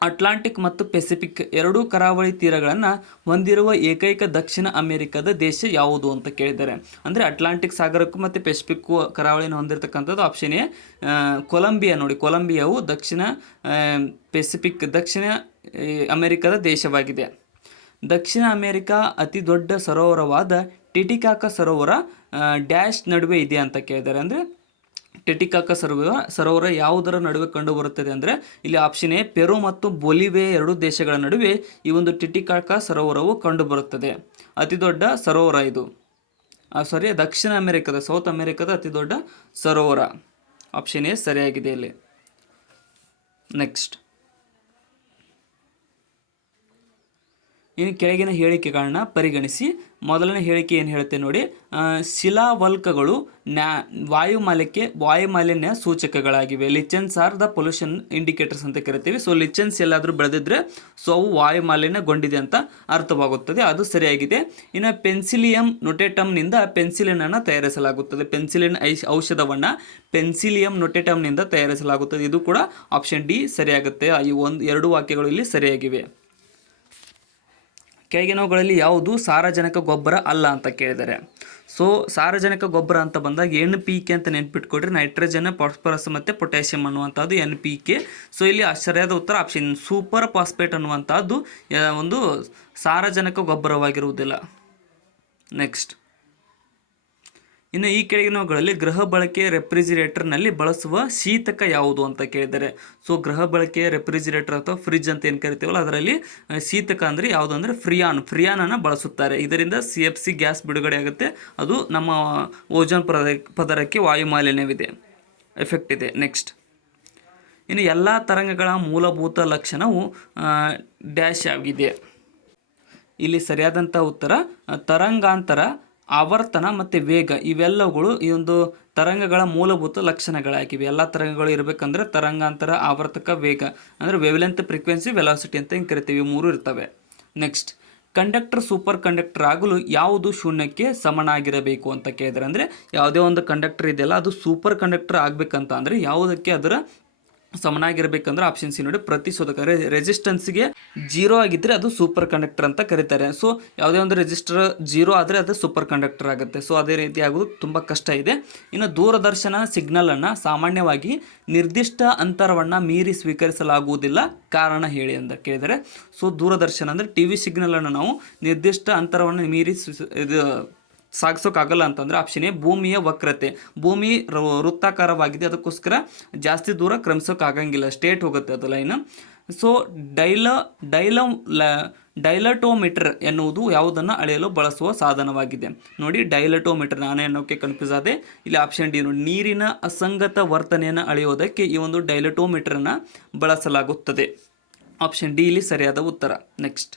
ಅಟ್ಲಾಂಟಿಕ್ ಮತ್ತು ಪೆಸಿಫಿಕ್ ಎರಡೂ ಕರಾವಳಿ ತೀರಗಳನ್ನು ಹೊಂದಿರುವ ಏಕೈಕ ದಕ್ಷಿಣ ಅಮೆರಿಕದ ದೇಶ ಯಾವುದು ಅಂತ ಕೇಳಿದ್ದಾರೆ. ಅಂದರೆ ಅಟ್ಲಾಂಟಿಕ್ ಸಾಗರಕ್ಕೂ ಮತ್ತು ಪೆಸಿಫಿಕ್ಕು ಕರಾವಳಿನ ಹೊಂದಿರತಕ್ಕಂಥದ್ದು ಆಪ್ಷನ್ ಎ ಕೊಲಂಬಿಯಾ ನೋಡಿ. ಕೊಲಂಬಿಯಾವು ದಕ್ಷಿಣ ಅಮೆರಿಕದ ದೇಶವಾಗಿದೆ. ದಕ್ಷಿಣ ಅಮೆರಿಕಾ ಅತಿ ದೊಡ್ಡ ಸರೋವರವಾದ ಟಿಟಿಕಾಕ ಸರೋವರ ಡ್ಯಾಶ್ ನಡುವೆ ಇದೆ ಅಂತ ಕೇಳಿದ್ದಾರೆ. ಅಂದರೆ ಟಿಟಿಕಾಕ ಸರೋವರ ಯಾವುದರ ನಡುವೆ ಕಂಡುಬರುತ್ತದೆ ಅಂದರೆ ಇಲ್ಲಿ ಆಪ್ಷನ್ ಎ ಪೆರು ಮತ್ತು ಬೊಲಿವಿಯಾ ಎರಡೂ ದೇಶಗಳ ನಡುವೆ ಈ ಒಂದು ಟಿಟಿಕಾಕ ಸರೋವರವು ಕಂಡುಬರುತ್ತದೆ. ಅತಿ ದೊಡ್ಡ ಸರೋವರ ಇದು. ದಕ್ಷಿಣ ಅಮೆರಿಕದ, ಸೌತ್ ಅಮೆರಿಕದ ಅತಿ ದೊಡ್ಡ ಸರೋವರ. ಆಪ್ಷನ್ ಎ ಸರಿಯಾಗಿದೆ ಇಲ್ಲಿ. ನೆಕ್ಸ್ಟ್, ಇನ್ನು ಕೆಳಗಿನ ಹೇಳಿಕೆಗಳನ್ನ ಪರಿಗಣಿಸಿ. ಮೊದಲನೇ ಹೇಳಿಕೆ ಏನು ಹೇಳುತ್ತೆ ನೋಡಿ, ಶಿಲಾವಲ್ಕಗಳು ವಾಯುಮಾಲಿನ್ಯ ಸೂಚಕಗಳಾಗಿವೆ. Lichens are the pollution indicators ಅಂತ ಕರಿತೀವಿ. ಸೊ ಲಿಚೆನ್ಸ್ ಎಲ್ಲಾದರೂ ಬೆಳೆದಿದ್ರೆ ಸೊ ಅವು ವಾಯುಮಾಲಿನ್ಯಗೊಂಡಿದೆ ಅಂತ ಅರ್ಥವಾಗುತ್ತದೆ, ಅದು ಸರಿಯಾಗಿದೆ. ಇನ್ನು ಪೆನ್ಸಿಲಿಯಂ ನೊಟೇಟಮ್ನಿಂದ ಪೆನ್ಸಿಲಿನನ್ನು ತಯಾರಿಸಲಾಗುತ್ತದೆ. ಪೆನ್ಸಿಲಿನ್ ಔಷಧವನ್ನು ಪೆನ್ಸಿಲಿಯಂ ನೊಟೇಟಮ್ನಿಂದ ತಯಾರಿಸಲಾಗುತ್ತದೆ. ಇದು ಕೂಡ ಆಪ್ಷನ್ ಡಿ ಸರಿಯಾಗುತ್ತೆ. ಈ ಎರಡು ವಾಕ್ಯಗಳು ಇಲ್ಲಿ ಸರಿಯಾಗಿವೆ. ಕೆಳಗಿನವುಗಳಲ್ಲಿ ಯಾವುದು ಸಾರಜನಕ ಗೊಬ್ಬರ ಅಲ್ಲ ಅಂತ ಕೇಳಿದ್ದಾರೆ. ಸೊ ಸಾರಜನಕ ಗೊಬ್ಬರ ಅಂತ ಬಂದಾಗ NPK ಅಂತ ನೆನ್ಪಿಟ್ಕೊಡ್ರಿ. ನೈಟ್ರೋಜನ್, ಫಾಸ್ಫರಸ್ ಮತ್ತು ಪೊಟ್ಯಾಷಿಯಂ ಅನ್ನುವಂಥದ್ದು NPK. ಸೊ ಇಲ್ಲಿ ಸರಿಯಾದ ಉತ್ತರ ಆಪ್ಷನ್ ಸೂಪರ್ ಫಾಸ್ಫೇಟ್ ಅನ್ನುವಂಥದ್ದು ಒಂದು ಸಾರಜನಕ ಗೊಬ್ಬರವಾಗಿರುವುದಿಲ್ಲ. ನೆಕ್ಸ್ಟ್, ಇನ್ನು ಈ ಕೆಳಗಿನವುಗಳಲ್ಲಿ ಗೃಹ ಬಳಕೆ ರೆಫ್ರಿಜಿರೇಟರ್ನಲ್ಲಿ ಬಳಸುವ ಶೀತಕ ಯಾವುದು ಅಂತ ಕೇಳಿದ್ದಾರೆ. ಸೊ ಗೃಹ ಬಳಕೆ ರೆಫ್ರಿಜಿರೇಟರ್ ಅಥವಾ ಫ್ರಿಜ್ ಅಂತ ಏನು ಕರಿತೀವಲ್ಲ ಅದರಲ್ಲಿ ಶೀತಕ ಅಂದರೆ ಯಾವುದು ಅಂದರೆ ಫ್ರಿಯಾನನ್ನು ಬಳಸುತ್ತಾರೆ. ಇದರಿಂದ CFC ಗ್ಯಾಸ್ ಬಿಡುಗಡೆ ಆಗುತ್ತೆ. ಅದು ನಮ್ಮ ಓಜೋನ್ ಪದರಕ್ಕೆ ವಾಯುಮಾಲಿನ್ಯವಿದೆ, ಎಫೆಕ್ಟ್ ಇದೆ. ನೆಕ್ಸ್ಟ್, ಇನ್ನು ಎಲ್ಲ ತರಂಗಗಳ ಮೂಲಭೂತ ಲಕ್ಷಣವು ಡ್ಯಾಶ್ ಆಗಿದೆ. ಇಲ್ಲಿ ಸರಿಯಾದಂಥ ಉತ್ತರ ತರಂಗಾಂತರ, ಆವರ್ತನ ಮತ್ತು ವೇಗ ಇವೆಲ್ಲವುಗಳು ಈ ಒಂದು ತರಂಗಗಳ ಮೂಲಭೂತ ಲಕ್ಷಣಗಳಾಗಿವೆ. ಎಲ್ಲ ತರಂಗಗಳು ಇರಬೇಕಂದ್ರೆ ತರಂಗಾಂತರ, ಆವರ್ತಕ, ವೇಗ ಅಂದರೆ ವೇವ್ಲೆಂತ್, ಫ್ರೀಕ್ವೆನ್ಸಿ, ವೆಲಾಸಿಟಿ ಅಂತ ಹಿಂಗೆ ಕರಿತೀವಿ. 3 ಇರ್ತವೆ. ನೆಕ್ಸ್ಟ್, ಕಂಡಕ್ಟರ್ ಸೂಪರ್ ಕಂಡಕ್ಟರ್ ಆಗಲು ಯಾವುದು ಶೂನ್ಯಕ್ಕೆ ಸಮನಾಗಿರಬೇಕು ಅಂತ ಕೇಳಿದರೆ, ಅಂದರೆ ಯಾವುದೇ ಒಂದು ಕಂಡಕ್ಟರ್ ಇದೆಯಲ್ಲ ಅದು ಸೂಪರ್ ಕಂಡಕ್ಟರ್ ಆಗಬೇಕಂತ ಅಂದರೆ ಯಾವುದಕ್ಕೆ ಅದರ ಸಮನಾಗಿರಬೇಕಂದ್ರೆ ಆಪ್ಷನ್ ಸಿ ನೋಡಿ, ಪ್ರತಿಶೋಧಕ ರೆಸಿಸ್ಟೆನ್ಸ್ಗೆ 0 ಆಗಿದ್ದರೆ ಅದು ಸೂಪರ್ ಕಂಡಕ್ಟರ್ ಅಂತ ಕರೀತಾರೆ. ಸೊ ಯಾವುದೇ ಒಂದು ರೆಸಿಸ್ಟರ್ 0 ಆದರೆ ಅದು ಸೂಪರ್ ಕಂಡಕ್ಟರ್ ಆಗುತ್ತೆ. ಸೊ ಅದೇ ರೀತಿ ಆಗೋದು ತುಂಬ ಕಷ್ಟ ಇದೆ. ಇನ್ನು ದೂರದರ್ಶನ ಸಿಗ್ನಲನ್ನು ಸಾಮಾನ್ಯವಾಗಿ ನಿರ್ದಿಷ್ಟ ಅಂತರವನ್ನು ಮೀರಿ ಸ್ವೀಕರಿಸಲಾಗುವುದಿಲ್ಲ, ಕಾರಣ ಹೇಳಿ ಅಂತ ಕೇಳಿದರೆ. ಸೊ ದೂರದರ್ಶನ ಅಂದರೆ TV ಸಿಗ್ನಲನ್ನು ನಾವು ನಿರ್ದಿಷ್ಟ ಅಂತರವನ್ನು ಮೀರಿ ಸಾಗಿಸೋಕ್ಕಾಗಲ್ಲ ಅಂತಂದರೆ ಆಪ್ಷನ್ ಎ ಭೂಮಿಯ ವಕ್ರತೆ. ಭೂಮಿ ವೃತ್ತಾಕಾರವಾಗಿದೆ, ಅದಕ್ಕೋಸ್ಕರ ಜಾಸ್ತಿ ದೂರ ಕ್ರಮಿಸೋಕ್ಕಾಗಂಗಿಲ್ಲ, ಸ್ಟೇಟ್ ಹೋಗುತ್ತೆ ಅದು ಲೈನ್. ಸೊ ಡೈಲಟೋಮೀಟರ್ ಎನ್ನುವುದು ಯಾವುದನ್ನು ಅಳೆಯಲು ಬಳಸುವ ಸಾಧನವಾಗಿದೆ. ನೋಡಿ ಡೈಲಟೋಮೀಟರ್, ನಾನೇ ಅನ್ನೋಕ್ಕೆ ಕನ್ಫ್ಯೂಸ್ ಆದೆ. ಇಲ್ಲಿ ಆಪ್ಷನ್ ಡಿ ನೋಡಿ, ನೀರಿನ ಅಸಂಗತ ವರ್ತನೆಯನ್ನು ಅಳೆಯೋದಕ್ಕೆ ಈ ಒಂದು ಡೈಲಟೋಮೀಟರನ್ನು ಬಳಸಲಾಗುತ್ತದೆ. ಆಪ್ಷನ್ ಡಿ ಇಲ್ಲಿ ಸರಿಯಾದ ಉತ್ತರ. ನೆಕ್ಸ್ಟ್,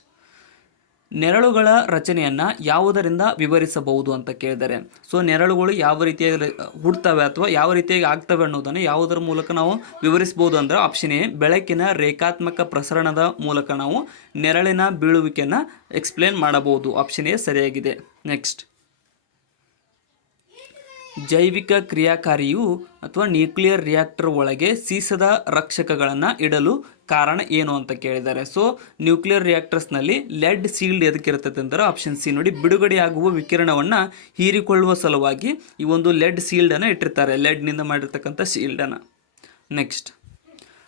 ನೆರಳುಗಳ ರಚನೆಯನ್ನು ಯಾವುದರಿಂದ ವಿವರಿಸಬಹುದು ಅಂತ ಕೇಳಿದರೆ. ಸೊ ನೆರಳುಗಳು ಯಾವ ರೀತಿಯಾಗಿ ಹುಡ್ತವೆ ಅಥವಾ ಯಾವ ರೀತಿಯಾಗಿ ಆಗ್ತವೆ ಅನ್ನೋದನ್ನು ಯಾವುದರ ಮೂಲಕ ನಾವು ವಿವರಿಸ್ಬೋದು ಅಂದರೆ ಆಪ್ಷನ್ ಎ ಬೆಳಕಿನ ರೇಖಾತ್ಮಕ ಪ್ರಸರಣದ ಮೂಲಕ ನಾವು ನೆರಳಿನ ಬೀಳುವಿಕೆಯನ್ನು ಎಕ್ಸ್ಪ್ಲೇನ್ ಮಾಡಬಹುದು. ಆಪ್ಷನ್ ಎ ಸರಿಯಾಗಿದೆ. ನೆಕ್ಸ್ಟ್, ಜೈವಿಕ ಕ್ರಿಯಾಕಾರಿಯು ಅಥವಾ ನ್ಯೂಕ್ಲಿಯರ್ ರಿಯಾಕ್ಟರ್ ಒಳಗೆ ಸೀಸದ ರಕ್ಷಕಗಳನ್ನು ಇಡಲು ಕಾರಣ ಏನು ಅಂತ ಕೇಳಿದ್ದಾರೆ. ಸೊ ನ್ಯೂಕ್ಲಿಯರ್ ರಿಯಾಕ್ಟರ್ಸ್ನಲ್ಲಿ ಲೆಡ್ ಸೀಲ್ಡ್ ಎದಕ್ಕೆ ಇರ್ತದೆ ಅಂದರೆ ಆಪ್ಷನ್ ಸಿ ನೋಡಿ, ಬಿಡುಗಡೆಯಾಗುವ ವಿಕಿರಣವನ್ನು ಹೀರಿಕೊಳ್ಳುವ ಸಲುವಾಗಿ ಈ ಒಂದು ಲೆಡ್ ಸೀಲ್ಡನ್ನು ಇಟ್ಟಿರ್ತಾರೆ, ಲೆಡ್ನಿಂದ ಮಾಡಿರ್ತಕ್ಕಂಥ ಶೀಲ್ಡನ್ನು. ನೆಕ್ಸ್ಟ್,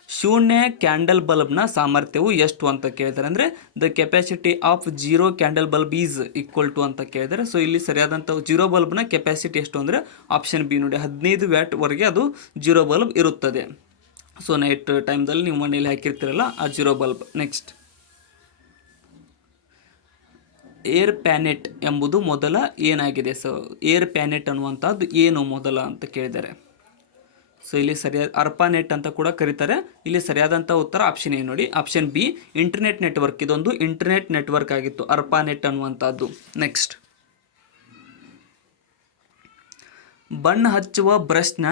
ಶೂನ್ಯ ಕ್ಯಾಂಡಲ್ ಬಲ್ಬ್ನ ಸಾಮರ್ಥ್ಯವು ಎಷ್ಟು ಅಂತ ಕೇಳಿದ್ದಾರೆ. ಅಂದರೆ the capacity of 0 candle bulb is equal to ಅಂತ ಕೇಳಿದ್ದಾರೆ. ಸೊ ಇಲ್ಲಿ ಸರಿಯಾದಂಥ 0 ಬಲ್ಬ್ನ ಕೆಪಾಸಿಟಿ ಎಷ್ಟು ಅಂದರೆ ಆಪ್ಷನ್ ಬಿ ನೋಡಿ, 15 ವ್ಯಾಟ್ವರೆಗೆ ಅದು 0 ಬಲ್ಬ್ ಇರುತ್ತದೆ. ಸೊ ನೈಟ್ ಟೈಮ್ದಲ್ಲಿ ನೀವು ಮನೆಯಲ್ಲಿ ಹಾಕಿರ್ತೀರಲ್ಲ ಆ 0 ಬಲ್ಬ್. ನೆಕ್ಸ್ಟ್, ಏರ್ ಪ್ಯಾನೆಟ್ ಎಂಬುದು ಮೊದಲ ಏನಾಗಿದೆ. ಸೊ ಏರ್ ಪ್ಯಾನೆಟ್ ಅನ್ನುವಂಥದ್ದು ಏನು ಮೊದಲ ಅಂತ ಕೇಳಿದ್ದಾರೆ. ಸೊ ಇಲ್ಲಿ ಸರಿಯಾದ ಅರ್ಪಾನೆಟ್ ಅಂತ ಕೂಡ ಕರೀತಾರೆ. ಇಲ್ಲಿ ಸರಿಯಾದಂಥ ಉತ್ತರ ಆಪ್ಷನ್ ಎ ನೋಡಿ, ಆಪ್ಷನ್ ಬಿ ಇಂಟರ್ನೆಟ್ ನೆಟ್ವರ್ಕ್. ಇದೊಂದು ಇಂಟರ್ನೆಟ್ ನೆಟ್ವರ್ಕ್ ಆಗಿತ್ತು ಅರ್ಪಾನೆಟ್ ಅನ್ನುವಂಥದ್ದು. ನೆಕ್ಸ್ಟ್, ಬಣ್ಣ ಹಚ್ಚುವ ಬ್ರಷ್ನ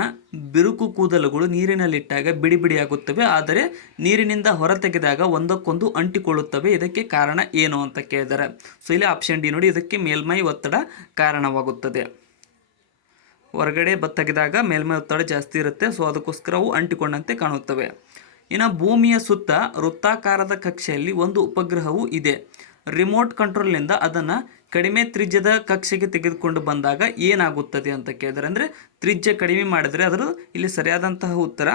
ಬಿರುಕು ಕೂದಲುಗಳು ನೀರಿನಲ್ಲಿಟ್ಟಾಗ ಬಿಡಿ ಬಿಡಿಯಾಗುತ್ತವೆ, ಆದರೆ ನೀರಿನಿಂದ ಹೊರತೆಗೆದಾಗ ಒಂದಕ್ಕೊಂದು ಅಂಟಿಕೊಳ್ಳುತ್ತವೆ. ಇದಕ್ಕೆ ಕಾರಣ ಏನು ಅಂತ ಕೇಳಿದ್ದಾರೆ. ಸೊ ಇಲ್ಲಿ ಆಪ್ಷನ್ ಡಿ ನೋಡಿ, ಇದಕ್ಕೆ ಮೇಲ್ಮೈ ಒತ್ತಡ ಕಾರಣವಾಗುತ್ತದೆ. ಹೊರಗಡೆ ತೆಗೆದಾಗ ಮೇಲ್ಮೈ ಒತ್ತಡ ಜಾಸ್ತಿ ಇರುತ್ತೆ, ಸೊ ಅದಕ್ಕೋಸ್ಕರ ಅವು ಅಂಟಿಕೊಂಡಂತೆ ಕಾಣುತ್ತವೆ. ಇನ್ನು ಭೂಮಿಯ ಸುತ್ತ ವೃತ್ತಾಕಾರದ ಕಕ್ಷೆಯಲ್ಲಿ ಒಂದು ಉಪಗ್ರಹವು ಇದೆ. ರಿಮೋಟ್ ಕಂಟ್ರೋಲ್ನಿಂದ ಅದನ್ನು ಕಡಿಮೆ ತ್ರಿಜ್ಯದ ಕಕ್ಷೆಗೆ ತೆಗೆದುಕೊಂಡು ಬಂದಾಗ ಏನಾಗುತ್ತದೆ ಅಂತ ಕೇಳಿದರೆ, ಅಂದರೆ ತ್ರಿಜ್ಯ ಕಡಿಮೆ ಮಾಡಿದರೆ ಅದರ ಇಲ್ಲಿ ಸರಿಯಾದಂತಹ ಉತ್ತರ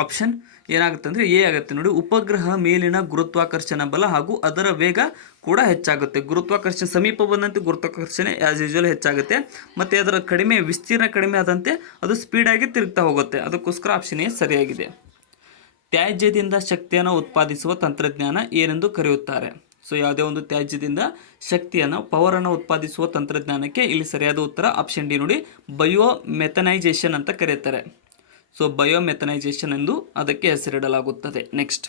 ಆಪ್ಷನ್ ಏನಾಗುತ್ತೆ ಅಂದರೆ ಎ ಆಗುತ್ತೆ ನೋಡಿ. ಉಪಗ್ರಹ ಮೇಲಿನ ಗುರುತ್ವಾಕರ್ಷಣ ಬಲ ಹಾಗೂ ಅದರ ವೇಗ ಕೂಡ ಹೆಚ್ಚಾಗುತ್ತೆ. ಗುರುತ್ವಾಕರ್ಷಣೆ ಸಮೀಪ ಬಂದಂತೆ ಗುರುತ್ವಾಕರ್ಷಣೆ ಆ್ಯಸ್ ಯೂಶುವಲ್ ಹೆಚ್ಚಾಗುತ್ತೆ, ಮತ್ತು ಅದರ ವಿಸ್ತೀರ್ಣ ಕಡಿಮೆ ಆದಂತೆ ಅದು ಸ್ಪೀಡಾಗಿ ತಿರುಗ್ತಾ ಹೋಗುತ್ತೆ. ಅದಕ್ಕೋಸ್ಕರ ಆಪ್ಷನ್ ಎ ಸರಿಯಾಗಿದೆ. ತ್ಯಾಜ್ಯದಿಂದ ಶಕ್ತಿಯನ್ನು ಉತ್ಪಾದಿಸುವ ತಂತ್ರಜ್ಞಾನ ಏನೆಂದು ಕರೆಯುತ್ತಾರೆ. ಸೊ ಯಾವುದೇ ಒಂದು ತ್ಯಾಜ್ಯದಿಂದ ಶಕ್ತಿಯನ್ನು ಪವರನ್ನು ಉತ್ಪಾದಿಸುವ ತಂತ್ರಜ್ಞಾನಕ್ಕೆ ಇಲ್ಲಿ ಸರಿಯಾದ ಉತ್ತರ ಆಪ್ಷನ್ ಡಿ ನೋಡಿ, ಬಯೋ ಮೆಥನೈಜೇಷನ್ ಅಂತ ಕರೀತಾರೆ. ಸೊ ಬಯೋಮೆಥನೈಸೇಷನ್ ಎಂದು ಅದಕ್ಕೆ ಹೆಸರಿಡಲಾಗುತ್ತದೆ. ನೆಕ್ಸ್ಟ್,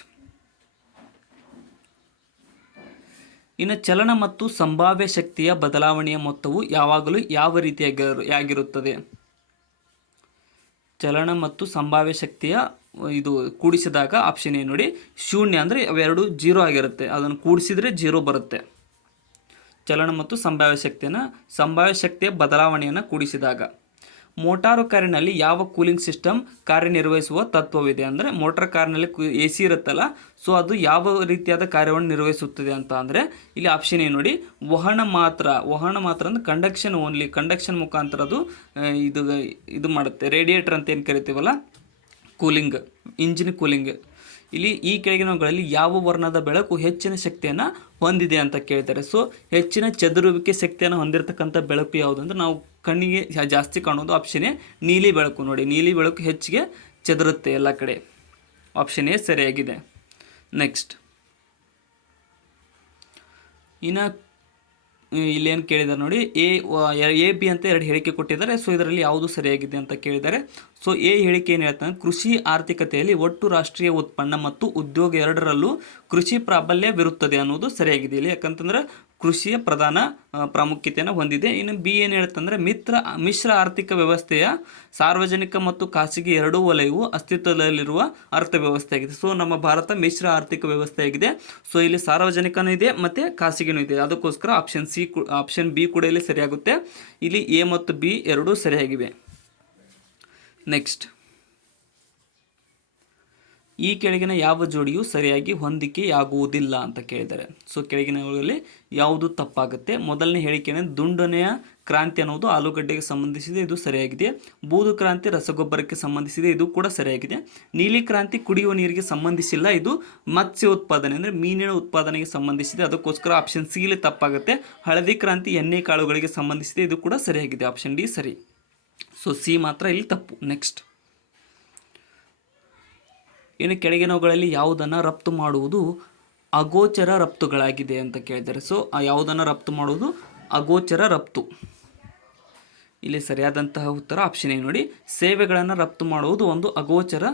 ಇನ್ನು ಚಲನ ಮತ್ತು ಸಂಭಾವ್ಯ ಶಕ್ತಿಯ ಬದಲಾವಣೆಯ ಮೊತ್ತವು ಯಾವಾಗಲೂ ಯಾವ ರೀತಿಯಾಗಿರುತ್ತದೆ? ಚಲನ ಮತ್ತು ಸಂಭಾವ್ಯ ಶಕ್ತಿಯ ಇದು ಕೂಡಿಸಿದಾಗ ಆಪ್ಷನ್ ಏನು ನೋಡಿ, ಶೂನ್ಯ ಅಂದರೆ ಅವೆರಡು ಜೀರೋ ಆಗಿರುತ್ತೆ, ಅದನ್ನು ಕೂಡಿಸಿದರೆ ಜೀರೋ ಬರುತ್ತೆ. ಚಲನ ಮತ್ತು ಸಂಭಾವ್ಯ ಶಕ್ತಿಯ ಬದಲಾವಣೆಯನ್ನು ಕೂಡಿಸಿದಾಗ. ಮೋಟಾರು ಕಾರಿನಲ್ಲಿ ಯಾವ ಕೂಲಿಂಗ್ ಸಿಸ್ಟಮ್ ಕಾರ್ಯನಿರ್ವಹಿಸುವ ತತ್ವವಿದೆ? ಅಂದರೆ ಮೋಟಾರ್ ಕಾರಿನಲ್ಲಿ ಎ ಸಿ ಇರುತ್ತಲ್ಲ, ಸೊ ಅದು ಯಾವ ರೀತಿಯಾದ ಕಾರ್ಯವನ್ನು ನಿರ್ವಹಿಸುತ್ತದೆ ಅಂತ ಅಂದರೆ ಇಲ್ಲಿ ಆಪ್ಷನ್ ಏನು ನೋಡಿ, ವಹನ ಮಾತ್ರ ಅಂದರೆ ಕಂಡಕ್ಷನ್ ಮುಖಾಂತರ ಅದು ಇದು ಮಾಡುತ್ತೆ. ರೇಡಿಯೇಟರ್ ಅಂತ ಏನು ಕರಿತೀವಲ್ಲ, ಕೂಲಿಂಗ್, ಇಂಜಿನ್ ಕೂಲಿಂಗ್. ಇಲ್ಲಿ ಈ ಕೆಳಗಿನವುಗಳಲ್ಲಿ ಯಾವ ವರ್ಣದ ಬೆಳಕು ಹೆಚ್ಚಿನ ಶಕ್ತಿಯನ್ನು ಹೊಂದಿದೆ ಅಂತ ಕೇಳ್ತಾರೆ. ಸೊ ಹೆಚ್ಚಿನ ಚದುರುವಿಕೆ ಶಕ್ತಿಯನ್ನು ಹೊಂದಿರತಕ್ಕಂಥ ಬೆಳಕು ಯಾವುದು ಅಂದರೆ ನಾವು ಕಣ್ಣಿಗೆ ಜಾಸ್ತಿ ಕಾಣೋದು ಆಪ್ಷನ್ ಎ ನೀಲಿ ಬೆಳಕು. ನೋಡಿ, ನೀಲಿ ಬೆಳಕು ಹೆಚ್ಚಿಗೆ ಚದುರುತ್ತೆ ಎಲ್ಲ ಕಡೆ. ಆಪ್ಷನ್ ಎ ಸರಿಯಾಗಿದೆ. ನೆಕ್ಸ್ಟ್, ಇನ್ನು ಇಲ್ಲೇನು ಕೇಳಿದ್ದಾರೆ ನೋಡಿ, ಎ ಬಿ ಅಂತ ಎರಡು ಹೇಳಿಕೆ ಕೊಟ್ಟಿದ್ದಾರೆ. ಸೊ ಇದರಲ್ಲಿ ಯಾವುದು ಸರಿಯಾಗಿದೆ ಅಂತ ಕೇಳಿದ್ದಾರೆ. ಸೊ ಎ ಹೇಳಿಕೆ ಏನು ಹೇಳ್ತಾನೆ, ಕೃಷಿ ಆರ್ಥಿಕತೆಯಲ್ಲಿ ಒಟ್ಟು ರಾಷ್ಟ್ರೀಯ ಉತ್ಪನ್ನ ಮತ್ತು ಉದ್ಯೋಗ ಎರಡರಲ್ಲೂ ಕೃಷಿ ಪ್ರಾಬಲ್ಯವಿರುತ್ತದೆ ಅನ್ನೋದು ಸರಿಯಾಗಿದೆ ಇಲ್ಲಿ. ಯಾಕಂತಂದ್ರೆ ಕೃಷಿಯ ಪ್ರಧಾನ ಪ್ರಾಮುಖ್ಯತೆಯನ್ನು ಹೊಂದಿದೆ. ಇನ್ನು ಬಿ ಏನು ಹೇಳ್ತಂದ್ರೆ, ಮಿಶ್ರ ಆರ್ಥಿಕ ವ್ಯವಸ್ಥೆಯ ಸಾರ್ವಜನಿಕ ಮತ್ತು ಖಾಸಗಿ ಎರಡೂ ವಲಯವು ಅಸ್ತಿತ್ವದಲ್ಲಿರುವ ಅರ್ಥವ್ಯವಸ್ಥೆ ಆಗಿದೆ. ಸೊ ನಮ್ಮ ಭಾರತ ಮಿಶ್ರ ಆರ್ಥಿಕ ವ್ಯವಸ್ಥೆ ಆಗಿದೆ. ಸೊ ಇಲ್ಲಿ ಸಾರ್ವಜನಿಕನೂ ಇದೆ ಮತ್ತು ಖಾಸಗಿನೂ ಇದೆ. ಅದಕ್ಕೋಸ್ಕರ ಆಪ್ಷನ್ ಬಿ ಕೂಡ ಇಲ್ಲಿ ಸರಿಯಾಗುತ್ತೆ. ಇಲ್ಲಿ ಎ ಮತ್ತು ಬಿ ಎರಡೂ ಸರಿಯಾಗಿವೆ. ನೆಕ್ಸ್ಟ್, ಈ ಕೆಳಗಿನ ಯಾವ ಜೋಡಿಯು ಸರಿಯಾಗಿ ಹೊಂದಿಕೆಯಾಗುವುದಿಲ್ಲ ಅಂತ ಕೇಳಿದ್ದಾರೆ. ಸೊ ಕೆಳಗಿನವುಗಳಲ್ಲಿ ಯಾವುದು ತಪ್ಪಾಗುತ್ತೆ? ಮೊದಲನೇ ಹೇಳಿಕೆಯನ್ನು ದುಂಡನೆಯ ಕ್ರಾಂತಿ ಅನ್ನೋದು ಆಲೂಗಡ್ಡೆಗೆ ಸಂಬಂಧಿಸಿದೆ, ಇದು ಸರಿಯಾಗಿದೆ. ಬೂದು ಕ್ರಾಂತಿ ರಸಗೊಬ್ಬರಕ್ಕೆ ಸಂಬಂಧಿಸಿದೆ, ಇದು ಕೂಡ ಸರಿಯಾಗಿದೆ. ನೀಲಿ ಕ್ರಾಂತಿ ಕುಡಿಯುವ ನೀರಿಗೆ ಸಂಬಂಧಿಸಿಲ್ಲ, ಇದು ಮತ್ಸ್ಯ ಉತ್ಪಾದನೆ ಅಂದರೆ ಮೀನಿನ ಉತ್ಪಾದನೆಗೆ ಸಂಬಂಧಿಸಿದೆ, ಅದಕ್ಕೋಸ್ಕರ ಆಪ್ಷನ್ ಸಿ ಇಲ್ಲಿ ತಪ್ಪಾಗುತ್ತೆ. ಹಳದಿ ಕ್ರಾಂತಿ ಎಣ್ಣೆ ಕಾಳುಗಳಿಗೆ ಸಂಬಂಧಿಸಿದೆ, ಇದು ಕೂಡ ಸರಿಯಾಗಿದೆ. ಆಪ್ಷನ್ ಡಿ ಸರಿ. ಸೊ ಸಿ ಮಾತ್ರ ಇಲ್ಲಿ ತಪ್ಪು. ನೆಕ್ಸ್ಟ್, ಇನ್ನು ಕೆಳಗಿನವುಗಳಲ್ಲಿ ಯಾವುದನ್ನು ರಫ್ತು ಮಾಡುವುದು ಅಗೋಚರ ರಫ್ತುಗಳಾಗಿದೆ ಅಂತ ಕೇಳಿದ್ದಾರೆ. ಸೊ ಯಾವುದನ್ನು ರಫ್ತು ಮಾಡುವುದು ಅಗೋಚರ ರಫ್ತು. ಇಲ್ಲಿ ಸರಿಯಾದಂತಹ ಉತ್ತರ ಆಪ್ಷನ್ ಏನು ನೋಡಿ, ಸೇವೆಗಳನ್ನು ರಫ್ತು ಮಾಡುವುದು ಒಂದು ಅಗೋಚರ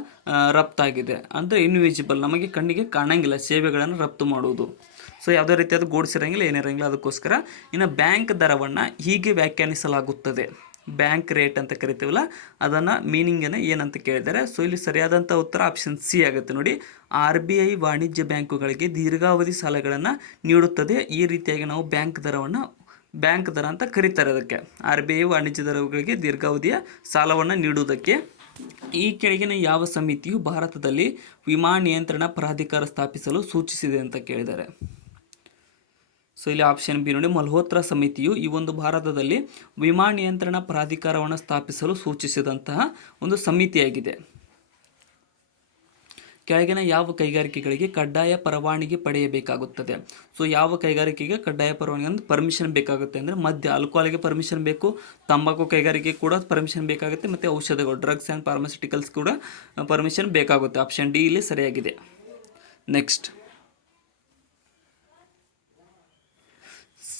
ರಫ್ತಾಗಿದೆ. ಅಂದರೆ ಇನ್ವಿಸಿಬಲ್, ನಮಗೆ ಕಣ್ಣಿಗೆ ಕಾಣಂಗಿಲ್ಲ ಸೇವೆಗಳನ್ನು ರಫ್ತು ಮಾಡುವುದು. ಸೊ ಯಾವುದೇ ರೀತಿಯಾದ ಗೂಡ್ಸ್ ಇರೋಂಗಿಲ್ಲ, ಏನಿರೋಂಗಿಲ್ಲ, ಅದಕ್ಕೋಸ್ಕರ. ಇನ್ನು ಬ್ಯಾಂಕ್ ದರವನ್ನು ಹೀಗೆ ವ್ಯಾಖ್ಯಾನಿಸಲಾಗುತ್ತದೆ. ಬ್ಯಾಂಕ್ ರೇಟ್ ಅಂತ ಕರಿತೀವಲ್ಲ, ಅದನ್ನು ಮೀನಿಂಗನ್ನು ಏನಂತ ಕೇಳಿದ್ದಾರೆ. ಸೊ ಇಲ್ಲಿ ಸರಿಯಾದಂಥ ಉತ್ತರ ಆಪ್ಷನ್ ಸಿ ಆಗುತ್ತೆ ನೋಡಿ. RBI ವಾಣಿಜ್ಯ ಬ್ಯಾಂಕುಗಳಿಗೆ ದೀರ್ಘಾವಧಿ ಸಾಲಗಳನ್ನು ನೀಡುತ್ತದೆ. ಈ ರೀತಿಯಾಗಿ ನಾವು ಬ್ಯಾಂಕ್ ದರ ಅಂತ ಕರೀತಾರೆ ಅದಕ್ಕೆ. RBI ವಾಣಿಜ್ಯ ದರಗಳಿಗೆ ದೀರ್ಘಾವಧಿಯ ಸಾಲವನ್ನು ನೀಡುವುದಕ್ಕೆ. ಈ ಕೆಳಗಿನ ಯಾವ ಸಮಿತಿಯು ಭಾರತದಲ್ಲಿ ವಿಮಾ ನಿಯಂತ್ರಣ ಪ್ರಾಧಿಕಾರ ಸ್ಥಾಪಿಸಲು ಸೂಚಿಸಿದೆ ಅಂತ ಕೇಳಿದ್ದಾರೆ. ಸೊ ಇಲ್ಲಿ ಆಪ್ಷನ್ ಬಿ ನೋಡಿ, ಮಲ್ಹೋತ್ರಾ ಸಮಿತಿಯು ಈ ಒಂದು ಭಾರತದಲ್ಲಿ ವಿಮಾ ನಿಯಂತ್ರಣ ಪ್ರಾಧಿಕಾರವನ್ನು ಸ್ಥಾಪಿಸಲು ಸೂಚಿಸಿದಂತಹ ಒಂದು ಸಮಿತಿಯಾಗಿದೆ. ಕೆಳಗಿನ ಯಾವ ಕೈಗಾರಿಕೆಗಳಿಗೆ ಕಡ್ಡಾಯ ಪರವಾನಗಿ ಪಡೆಯಬೇಕಾಗುತ್ತದೆ? ಸೊ ಯಾವ ಕೈಗಾರಿಕೆಗೆ ಕಡ್ಡಾಯ ಪರವಾನಗಿ ಅಂದರೆ ಪರ್ಮಿಷನ್ ಬೇಕಾಗುತ್ತೆ ಅಂದರೆ ಆಲ್ಕೋಹಾಲ್ಗೆ ಪರ್ಮಿಷನ್ ಬೇಕು, ತಂಬಾಕು ಕೈಗಾರಿಕೆ ಕೂಡ ಪರ್ಮಿಷನ್ ಬೇಕಾಗುತ್ತೆ, ಮತ್ತು ಔಷಧಗಳು ಡ್ರಗ್ಸ್ ಆ್ಯಂಡ್ ಫಾರ್ಮಾಸ್ಯೂಟಿಕಲ್ಸ್ ಕೂಡ ಪರ್ಮಿಷನ್ ಬೇಕಾಗುತ್ತೆ. ಆಪ್ಷನ್ ಡಿ ಇಲ್ಲಿ ಸರಿಯಾಗಿದೆ. ನೆಕ್ಸ್ಟ್,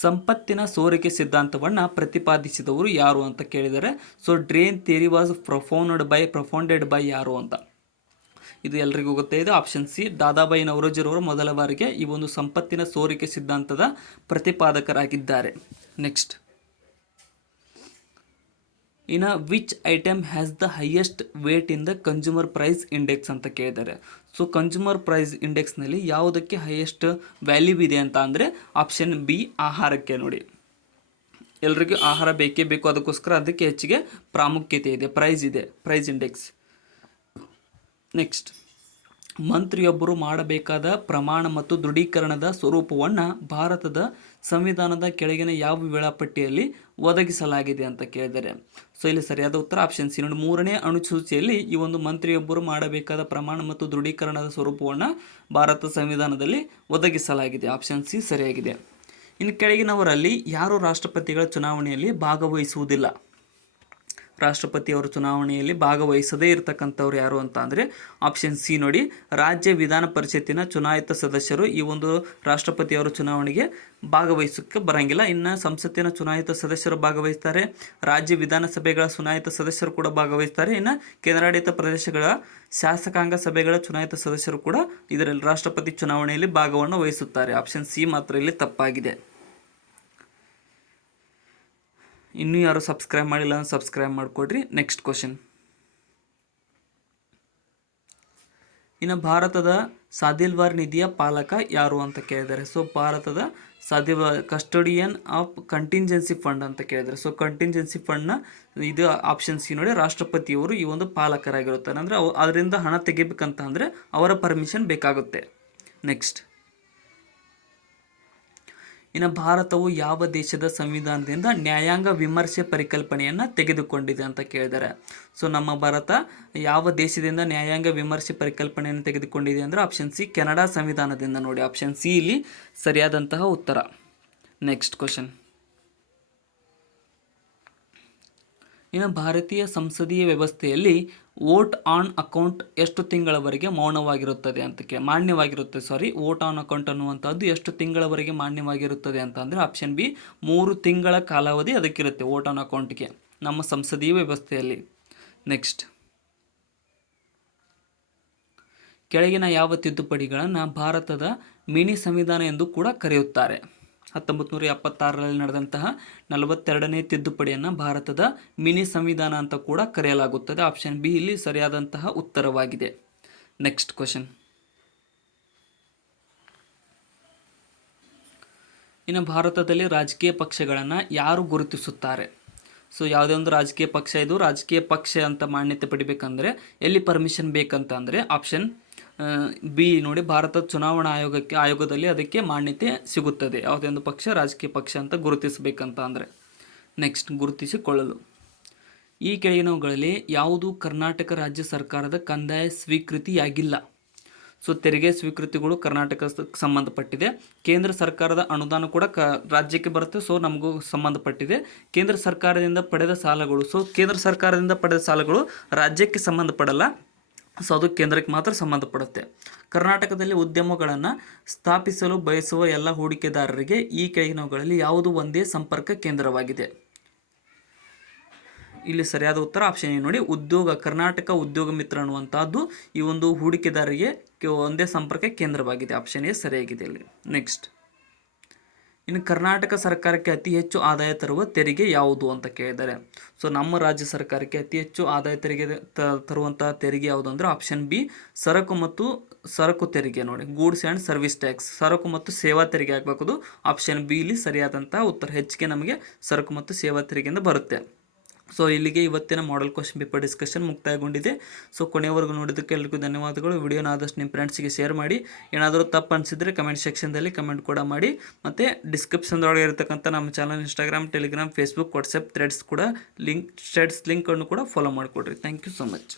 ಸಂಪತ್ತಿನ ಸೋರಿಕೆ ಸಿದ್ಧಾಂತವನ್ನು ಪ್ರತಿಪಾದಿಸಿದವರು ಯಾರು ಅಂತ ಕೇಳಿದರೆ. So drain theory was propounded by ಯಾರು ಅಂತ ಇದು ಎಲ್ರಿಗೂ ಗೊತ್ತಿದೆ. ಆಪ್ಷನ್ ಸಿ, ದಾದಾಬಾಯಿ ನವರೋಜಿರವರು ಮೊದಲ ಬಾರಿಗೆ ಈ ಒಂದು ಸಂಪತ್ತಿನ ಸೋರಿಕೆ ಸಿದ್ಧಾಂತದ ಪ್ರತಿಪಾದಕರಾಗಿದ್ದಾರೆ. ನೆಕ್ಸ್ಟ್, ಇನ್ನು which item has the highest weight in the consumer price index ಅಂತ ಕೇಳಿದ್ದಾರೆ. ಸೊ ಕನ್ಸ್ಯೂಮರ್ ಪ್ರೈಸ್ ಇಂಡೆಕ್ಸ್ನಲ್ಲಿ ಯಾವುದಕ್ಕೆ ಹೈಯೆಸ್ಟ್ ವ್ಯಾಲ್ಯೂ ಇದೆ ಅಂತ ಅಂದರೆ ಆಪ್ಷನ್ ಬಿ, ಆಹಾರಕ್ಕೆ. ನೋಡಿ, ಎಲ್ರಿಗೂ ಆಹಾರ ಬೇಕೇ ಬೇಕು, ಅದಕ್ಕೋಸ್ಕರ ಅದಕ್ಕೆ ಹೆಚ್ಚಿಗೆ ಪ್ರಾಮುಖ್ಯತೆ ಇದೆ, ಪ್ರೈಸ್ ಇಂಡೆಕ್ಸ್. ನೆಕ್ಸ್ಟ್, ಮಂತ್ರಿಯೊಬ್ಬರು ಮಾಡಬೇಕಾದ ಪ್ರಮಾಣ ಮತ್ತು ದೃಢೀಕರಣದ ಸ್ವರೂಪವನ್ನು ಭಾರತದ ಸಂವಿಧಾನದ ಕೆಳಗಿನ ಯಾವ ವೇಳಾಪಟ್ಟಿಯಲ್ಲಿ ಒದಗಿಸಲಾಗಿದೆ ಅಂತ ಕೇಳಿದ್ದಾರೆ. ಸೊ ಇಲ್ಲಿ ಸರಿಯಾದ ಉತ್ತರ ಆಪ್ಷನ್ ಸಿ ನೋಡಿ, 3ನೇ ಅನುಸೂಚಿಯಲ್ಲಿ ಈ ಒಂದು ಮಂತ್ರಿಯೊಬ್ಬರು ಮಾಡಬೇಕಾದ ಪ್ರಮಾಣ ಮತ್ತು ದೃಢೀಕರಣದ ಸ್ವರೂಪವನ್ನು ಭಾರತ ಸಂವಿಧಾನದಲ್ಲಿ ಒದಗಿಸಲಾಗಿದೆ. ಆಪ್ಷನ್ ಸಿ ಸರಿಯಾಗಿದೆ. ಇನ್ನು ಕೆಳಗಿನವರಲ್ಲಿ ಯಾರು ರಾಷ್ಟ್ರಪತಿಗಳ ಚುನಾವಣೆಯಲ್ಲಿ ಭಾಗವಹಿಸುವುದಿಲ್ಲ? ರಾಷ್ಟ್ರಪತಿಯವರು ಚುನಾವಣೆಯಲ್ಲಿ ಭಾಗವಹಿಸದೇ ಇರತಕ್ಕಂಥವ್ರು ಯಾರು ಅಂತ ಅಂದರೆ ಆಪ್ಷನ್ ಸಿ ನೋಡಿ, ರಾಜ್ಯ ವಿಧಾನ ಪರಿಷತ್ತಿನ ಚುನಾಯಿತ ಸದಸ್ಯರು ಈ ಒಂದು ರಾಷ್ಟ್ರಪತಿಯವರ ಚುನಾವಣೆಗೆ ಭಾಗವಹಿಸೋಕ್ಕೆ ಬರಂಗಿಲ್ಲ. ಇನ್ನು ಸಂಸತ್ತಿನ ಚುನಾಯಿತ ಸದಸ್ಯರು ಭಾಗವಹಿಸ್ತಾರೆ, ರಾಜ್ಯ ವಿಧಾನಸಭೆಗಳ ಚುನಾಯಿತ ಸದಸ್ಯರು ಕೂಡ ಭಾಗವಹಿಸ್ತಾರೆ, ಇನ್ನು ಕೇಂದ್ರಾಡಳಿತ ಪ್ರದೇಶಗಳ ಶಾಸಕಾಂಗ ಸಭೆಗಳ ಚುನಾಯಿತ ಸದಸ್ಯರು ಕೂಡ ಇದರಲ್ಲಿ ರಾಷ್ಟ್ರಪತಿ ಚುನಾವಣೆಯಲ್ಲಿ ಭಾಗವನ್ನು ವಹಿಸುತ್ತಾರೆ. ಆಪ್ಷನ್ ಸಿ ಮಾತ್ರ ಇಲ್ಲಿ ತಪ್ಪಾಗಿದೆ. ಇನ್ನೂ ಯಾರು ಸಬ್ಸ್ಕ್ರೈಬ್ ಮಾಡಿಲ್ಲ ಅಂದ್ರೆ ಸಬ್ಸ್ಕ್ರೈಬ್ ಮಾಡಿಕೊಡ್ರಿ. ನೆಕ್ಸ್ಟ್ ಕ್ವಶನ್, ಇನ್ನು ಭಾರತದ ಸಾದಿಲ್ವಾರ್ ನಿಧಿಯ ಪಾಲಕ ಯಾರು ಅಂತ ಕೇಳಿದ್ದಾರೆ. ಸೊ ಭಾರತದ ಕಸ್ಟೋಡಿಯನ್ ಆಫ್ ಕಂಟಿಂಜೆನ್ಸಿ ಫಂಡ್ ಅಂತ ಕೇಳಿದ್ದಾರೆ. ಸೊ ಕಂಟಿಂಜೆನ್ಸಿ ಫಂಡ್ನ ಇದು ಆಪ್ಷನ್ ಸಿ ನೋಡಿ, ರಾಷ್ಟ್ರಪತಿಯವರು ಈ ಒಂದು ಪಾಲಕರಾಗಿರುತ್ತಾರೆ. ಅಂದರೆ ಅದರಿಂದ ಹಣ ತೆಗಿಬೇಕಂತ ಅಂದರೆ ಅವರ ಪರ್ಮಿಷನ್ ಬೇಕಾಗುತ್ತೆ. ನೆಕ್ಸ್ಟ್, ಇನ್ನು ಭಾರತವು ಯಾವ ದೇಶದ ಸಂವಿಧಾನದಿಂದ ನ್ಯಾಯಾಂಗ ವಿಮರ್ಶೆ ಪರಿಕಲ್ಪನೆಯನ್ನು ತೆಗೆದುಕೊಂಡಿದೆ ಅಂತ ಕೇಳಿದ್ದಾರೆ. ಸೊ ನಮ್ಮ ಭಾರತ ಯಾವ ದೇಶದಿಂದ ನ್ಯಾಯಾಂಗ ವಿಮರ್ಶೆ ಪರಿಕಲ್ಪನೆಯನ್ನು ತೆಗೆದುಕೊಂಡಿದೆ ಅಂದರೆ ಆಪ್ಷನ್ ಸಿ, ಕೆನಡಾ ಸಂವಿಧಾನದಿಂದ ನೋಡಿ. ಆಪ್ಷನ್ ಸಿ ಇಲ್ಲಿ ಸರಿಯಾದಂತಹ ಉತ್ತರ. ನೆಕ್ಸ್ಟ್ ಕ್ವಶನ್, ಇನ್ನು ಭಾರತೀಯ ಸಂಸದೀಯ ವ್ಯವಸ್ಥೆಯಲ್ಲಿ ವೋಟ್ ಆನ್ ಅಕೌಂಟ್ ಎಷ್ಟು ತಿಂಗಳವರೆಗೆ ಮಾನ್ಯವಾಗಿರುತ್ತದೆ ಅಂತ ಮಾನ್ಯವಾಗಿರುತ್ತೆ. ವೋಟ್ ಆನ್ ಅಕೌಂಟ್ ಅನ್ನುವಂಥದ್ದು ಎಷ್ಟು ತಿಂಗಳವರೆಗೆ ಮಾನ್ಯವಾಗಿರುತ್ತದೆ ಅಂತ ಅಂದರೆ ಆಪ್ಷನ್ ಬಿ, 3 ತಿಂಗಳ ಕಾಲಾವಧಿ ಅದಕ್ಕಿರುತ್ತೆ ವೋಟ್ ಆನ್ ಅಕೌಂಟ್ಗೆ ನಮ್ಮ ಸಂಸದೀಯ ವ್ಯವಸ್ಥೆಯಲ್ಲಿ. ನೆಕ್ಸ್ಟ್, ಕೆಳಗಿನ ಯಾವ ತಿದ್ದುಪಡಿಗಳನ್ನು ಭಾರತದ ಮಿನಿ ಸಂವಿಧಾನ ಎಂದು ಕೂಡ ಕರೆಯುತ್ತಾರೆ. 1976ರಲ್ಲಿ ನಡೆದಂತಹ 42ನೇ ತಿದ್ದುಪಡಿಯನ್ನು ಭಾರತದ ಮಿನಿ ಸಂವಿಧಾನ ಅಂತ ಕೂಡ ಕರೆಯಲಾಗುತ್ತದೆ. ಆಪ್ಷನ್ ಬಿ ಇಲ್ಲಿ ಸರಿಯಾದಂತಹ ಉತ್ತರವಾಗಿದೆ. ನೆಕ್ಸ್ಟ್ ಕ್ವಶನ್, ಇನ್ನು ಭಾರತದಲ್ಲಿ ರಾಜಕೀಯ ಪಕ್ಷಗಳನ್ನು ಯಾರು ಗುರುತಿಸುತ್ತಾರೆ. ಸೊ ಯಾವುದೇ ಒಂದು ರಾಜಕೀಯ ಪಕ್ಷ ಇದು ರಾಜಕೀಯ ಪಕ್ಷ ಅಂತ ಮಾನ್ಯತೆ ಪಡಿಬೇಕಂದ್ರೆ ಎಲ್ಲಿ ಪರ್ಮಿಷನ್ ಬೇಕಂತ ಅಂದರೆ ಆಪ್ಷನ್ ಬಿ ನೋಡಿ, ಭಾರತ ಚುನಾವಣಾ ಆಯೋಗದಲ್ಲಿ ಅದಕ್ಕೆ ಮಾನ್ಯತೆ ಸಿಗುತ್ತದೆ. ಯಾವುದೇ ಒಂದು ಪಕ್ಷ ರಾಜಕೀಯ ಪಕ್ಷ ಅಂತ ಗುರುತಿಸಬೇಕಂತ ಅಂದರೆ. ನೆಕ್ಸ್ಟ್, ಗುರುತಿಸಿಕೊಳ್ಳಲು ಈ ಕೆಳಗಿನವುಗಳಲ್ಲಿ ಯಾವುದು ಕರ್ನಾಟಕ ರಾಜ್ಯ ಸರ್ಕಾರದ ಕಂದಾಯ ಸ್ವೀಕೃತಿಯಾಗಿಲ್ಲ. ಸೊ ತೆರಿಗೆ ಸ್ವೀಕೃತಿಗಳು ಕರ್ನಾಟಕಕ್ಕೆ ಸಂಬಂಧಪಟ್ಟಿದೆ. ಕೇಂದ್ರ ಸರ್ಕಾರದ ಅನುದಾನ ಕೂಡ ರಾಜ್ಯಕ್ಕೆ ಬರುತ್ತೆ. ಸೊ ನಮಗೂ ಸಂಬಂಧಪಟ್ಟಿದೆ. ಕೇಂದ್ರ ಸರ್ಕಾರದಿಂದ ಪಡೆದ ಸಾಲಗಳು, ಸೊ ಕೇಂದ್ರ ಸರ್ಕಾರದಿಂದ ಪಡೆದ ಸಾಲಗಳು ರಾಜ್ಯಕ್ಕೆ ಸಂಬಂಧಪಡಲ್ಲ. ಸೊ ಅದು ಕೇಂದ್ರಕ್ಕೆ ಮಾತ್ರ ಸಂಬಂಧಪಡುತ್ತೆ. ಕರ್ನಾಟಕದಲ್ಲಿ ಉದ್ಯಮಗಳನ್ನು ಸ್ಥಾಪಿಸಲು ಬಯಸುವ ಎಲ್ಲ ಹೂಡಿಕೆದಾರರಿಗೆ ಈ ಕೆಳಗಿನವುಗಳಲ್ಲಿ ಯಾವುದು ಒಂದೇ ಸಂಪರ್ಕ ಕೇಂದ್ರವಾಗಿದೆ. ಇಲ್ಲಿ ಸರಿಯಾದ ಉತ್ತರ ಆಪ್ಷನ್ ಎ ನೋಡಿ, ಕರ್ನಾಟಕ ಉದ್ಯೋಗ ಮಿತ್ರ ಅನ್ನುವಂಥದ್ದು ಈ ಒಂದು ಹೂಡಿಕೆದಾರರಿಗೆ ಒಂದೇ ಸಂಪರ್ಕ ಕೇಂದ್ರವಾಗಿದೆ. ಆಪ್ಷನ್ ಎ ಸರಿಯಾಗಿದೆ ಇಲ್ಲಿ. ನೆಕ್ಸ್ಟ್, ಇನ್ನು ಕರ್ನಾಟಕ ಸರ್ಕಾರಕ್ಕೆ ಅತಿ ಹೆಚ್ಚು ಆದಾಯ ತರುವ ತೆರಿಗೆ ಯಾವುದು ಅಂತ ಕೇಳಿದ್ದಾರೆ. ಸೊ ನಮ್ಮ ರಾಜ್ಯ ಸರ್ಕಾರಕ್ಕೆ ಅತಿ ಹೆಚ್ಚು ಆದಾಯ ತೆರಿಗೆ ತರುವಂತಹ ತೆರಿಗೆ ಯಾವುದು ಅಂದರೆ ಆಪ್ಷನ್ ಬಿ, ಸರಕು ತೆರಿಗೆ ನೋಡಿ, ಗೂಡ್ಸ್ ಆ್ಯಂಡ್ ಸರ್ವಿಸ್ ಟ್ಯಾಕ್ಸ್. ಸರಕು ಮತ್ತು ಸೇವಾ ತೆರಿಗೆ ಆಗಬೇಕು. ಆಪ್ಷನ್ ಬಿ ಇಲ್ಲಿ ಸರಿಯಾದಂತಹ ಉತ್ತರ. ಹೆಚ್ಚಿಗೆ ನಮಗೆ ಸರಕು ಮತ್ತು ಸೇವಾ ತೆರಿಗೆಯಿಂದ ಬರುತ್ತೆ. ಸೊ ಇಲ್ಲಿಗೆ ಇವತ್ತಿನ ಮಾಡೆಲ್ ಕ್ವಶನ್ ಪೇಪರ್ ಡಿಸ್ಕಷನ್ ಮುಕ್ತಾಯಗೊಂಡಿದೆ. ಸೊ ಕೊನೆಯವರೆಗೂ ನೋಡಿದ್ದಕ್ಕೆ ಎಲ್ಲರಿಗೂ ಧನ್ಯವಾದಗಳು. ವಿಡಿಯೋನ ಆದಷ್ಟು ನಿಮ್ಮ ಫ್ರೆಂಡ್ಸಿಗೆ ಶೇರ್ ಮಾಡಿ. ಏನಾದರೂ ತಪ್ಪು ಅನಿಸಿದರೆ ಕಮೆಂಟ್ ಸೆಕ್ಷನ್ದಲ್ಲಿ ಕಮೆಂಟ್ ಕೂಡ ಮಾಡಿ. ಮತ್ತು ಡಿಸ್ಕ್ರಿಪ್ಷನ್ದೊಳಗೆ ಇರತಕ್ಕಂಥ ನಮ್ಮ channel Instagram, Telegram, Facebook, WhatsApp Threads ಲಿಂಕನ್ನು ಕೂಡ ಫಾಲೋ ಮಾಡಿಕೊಡ್ರಿ. Thank you so much.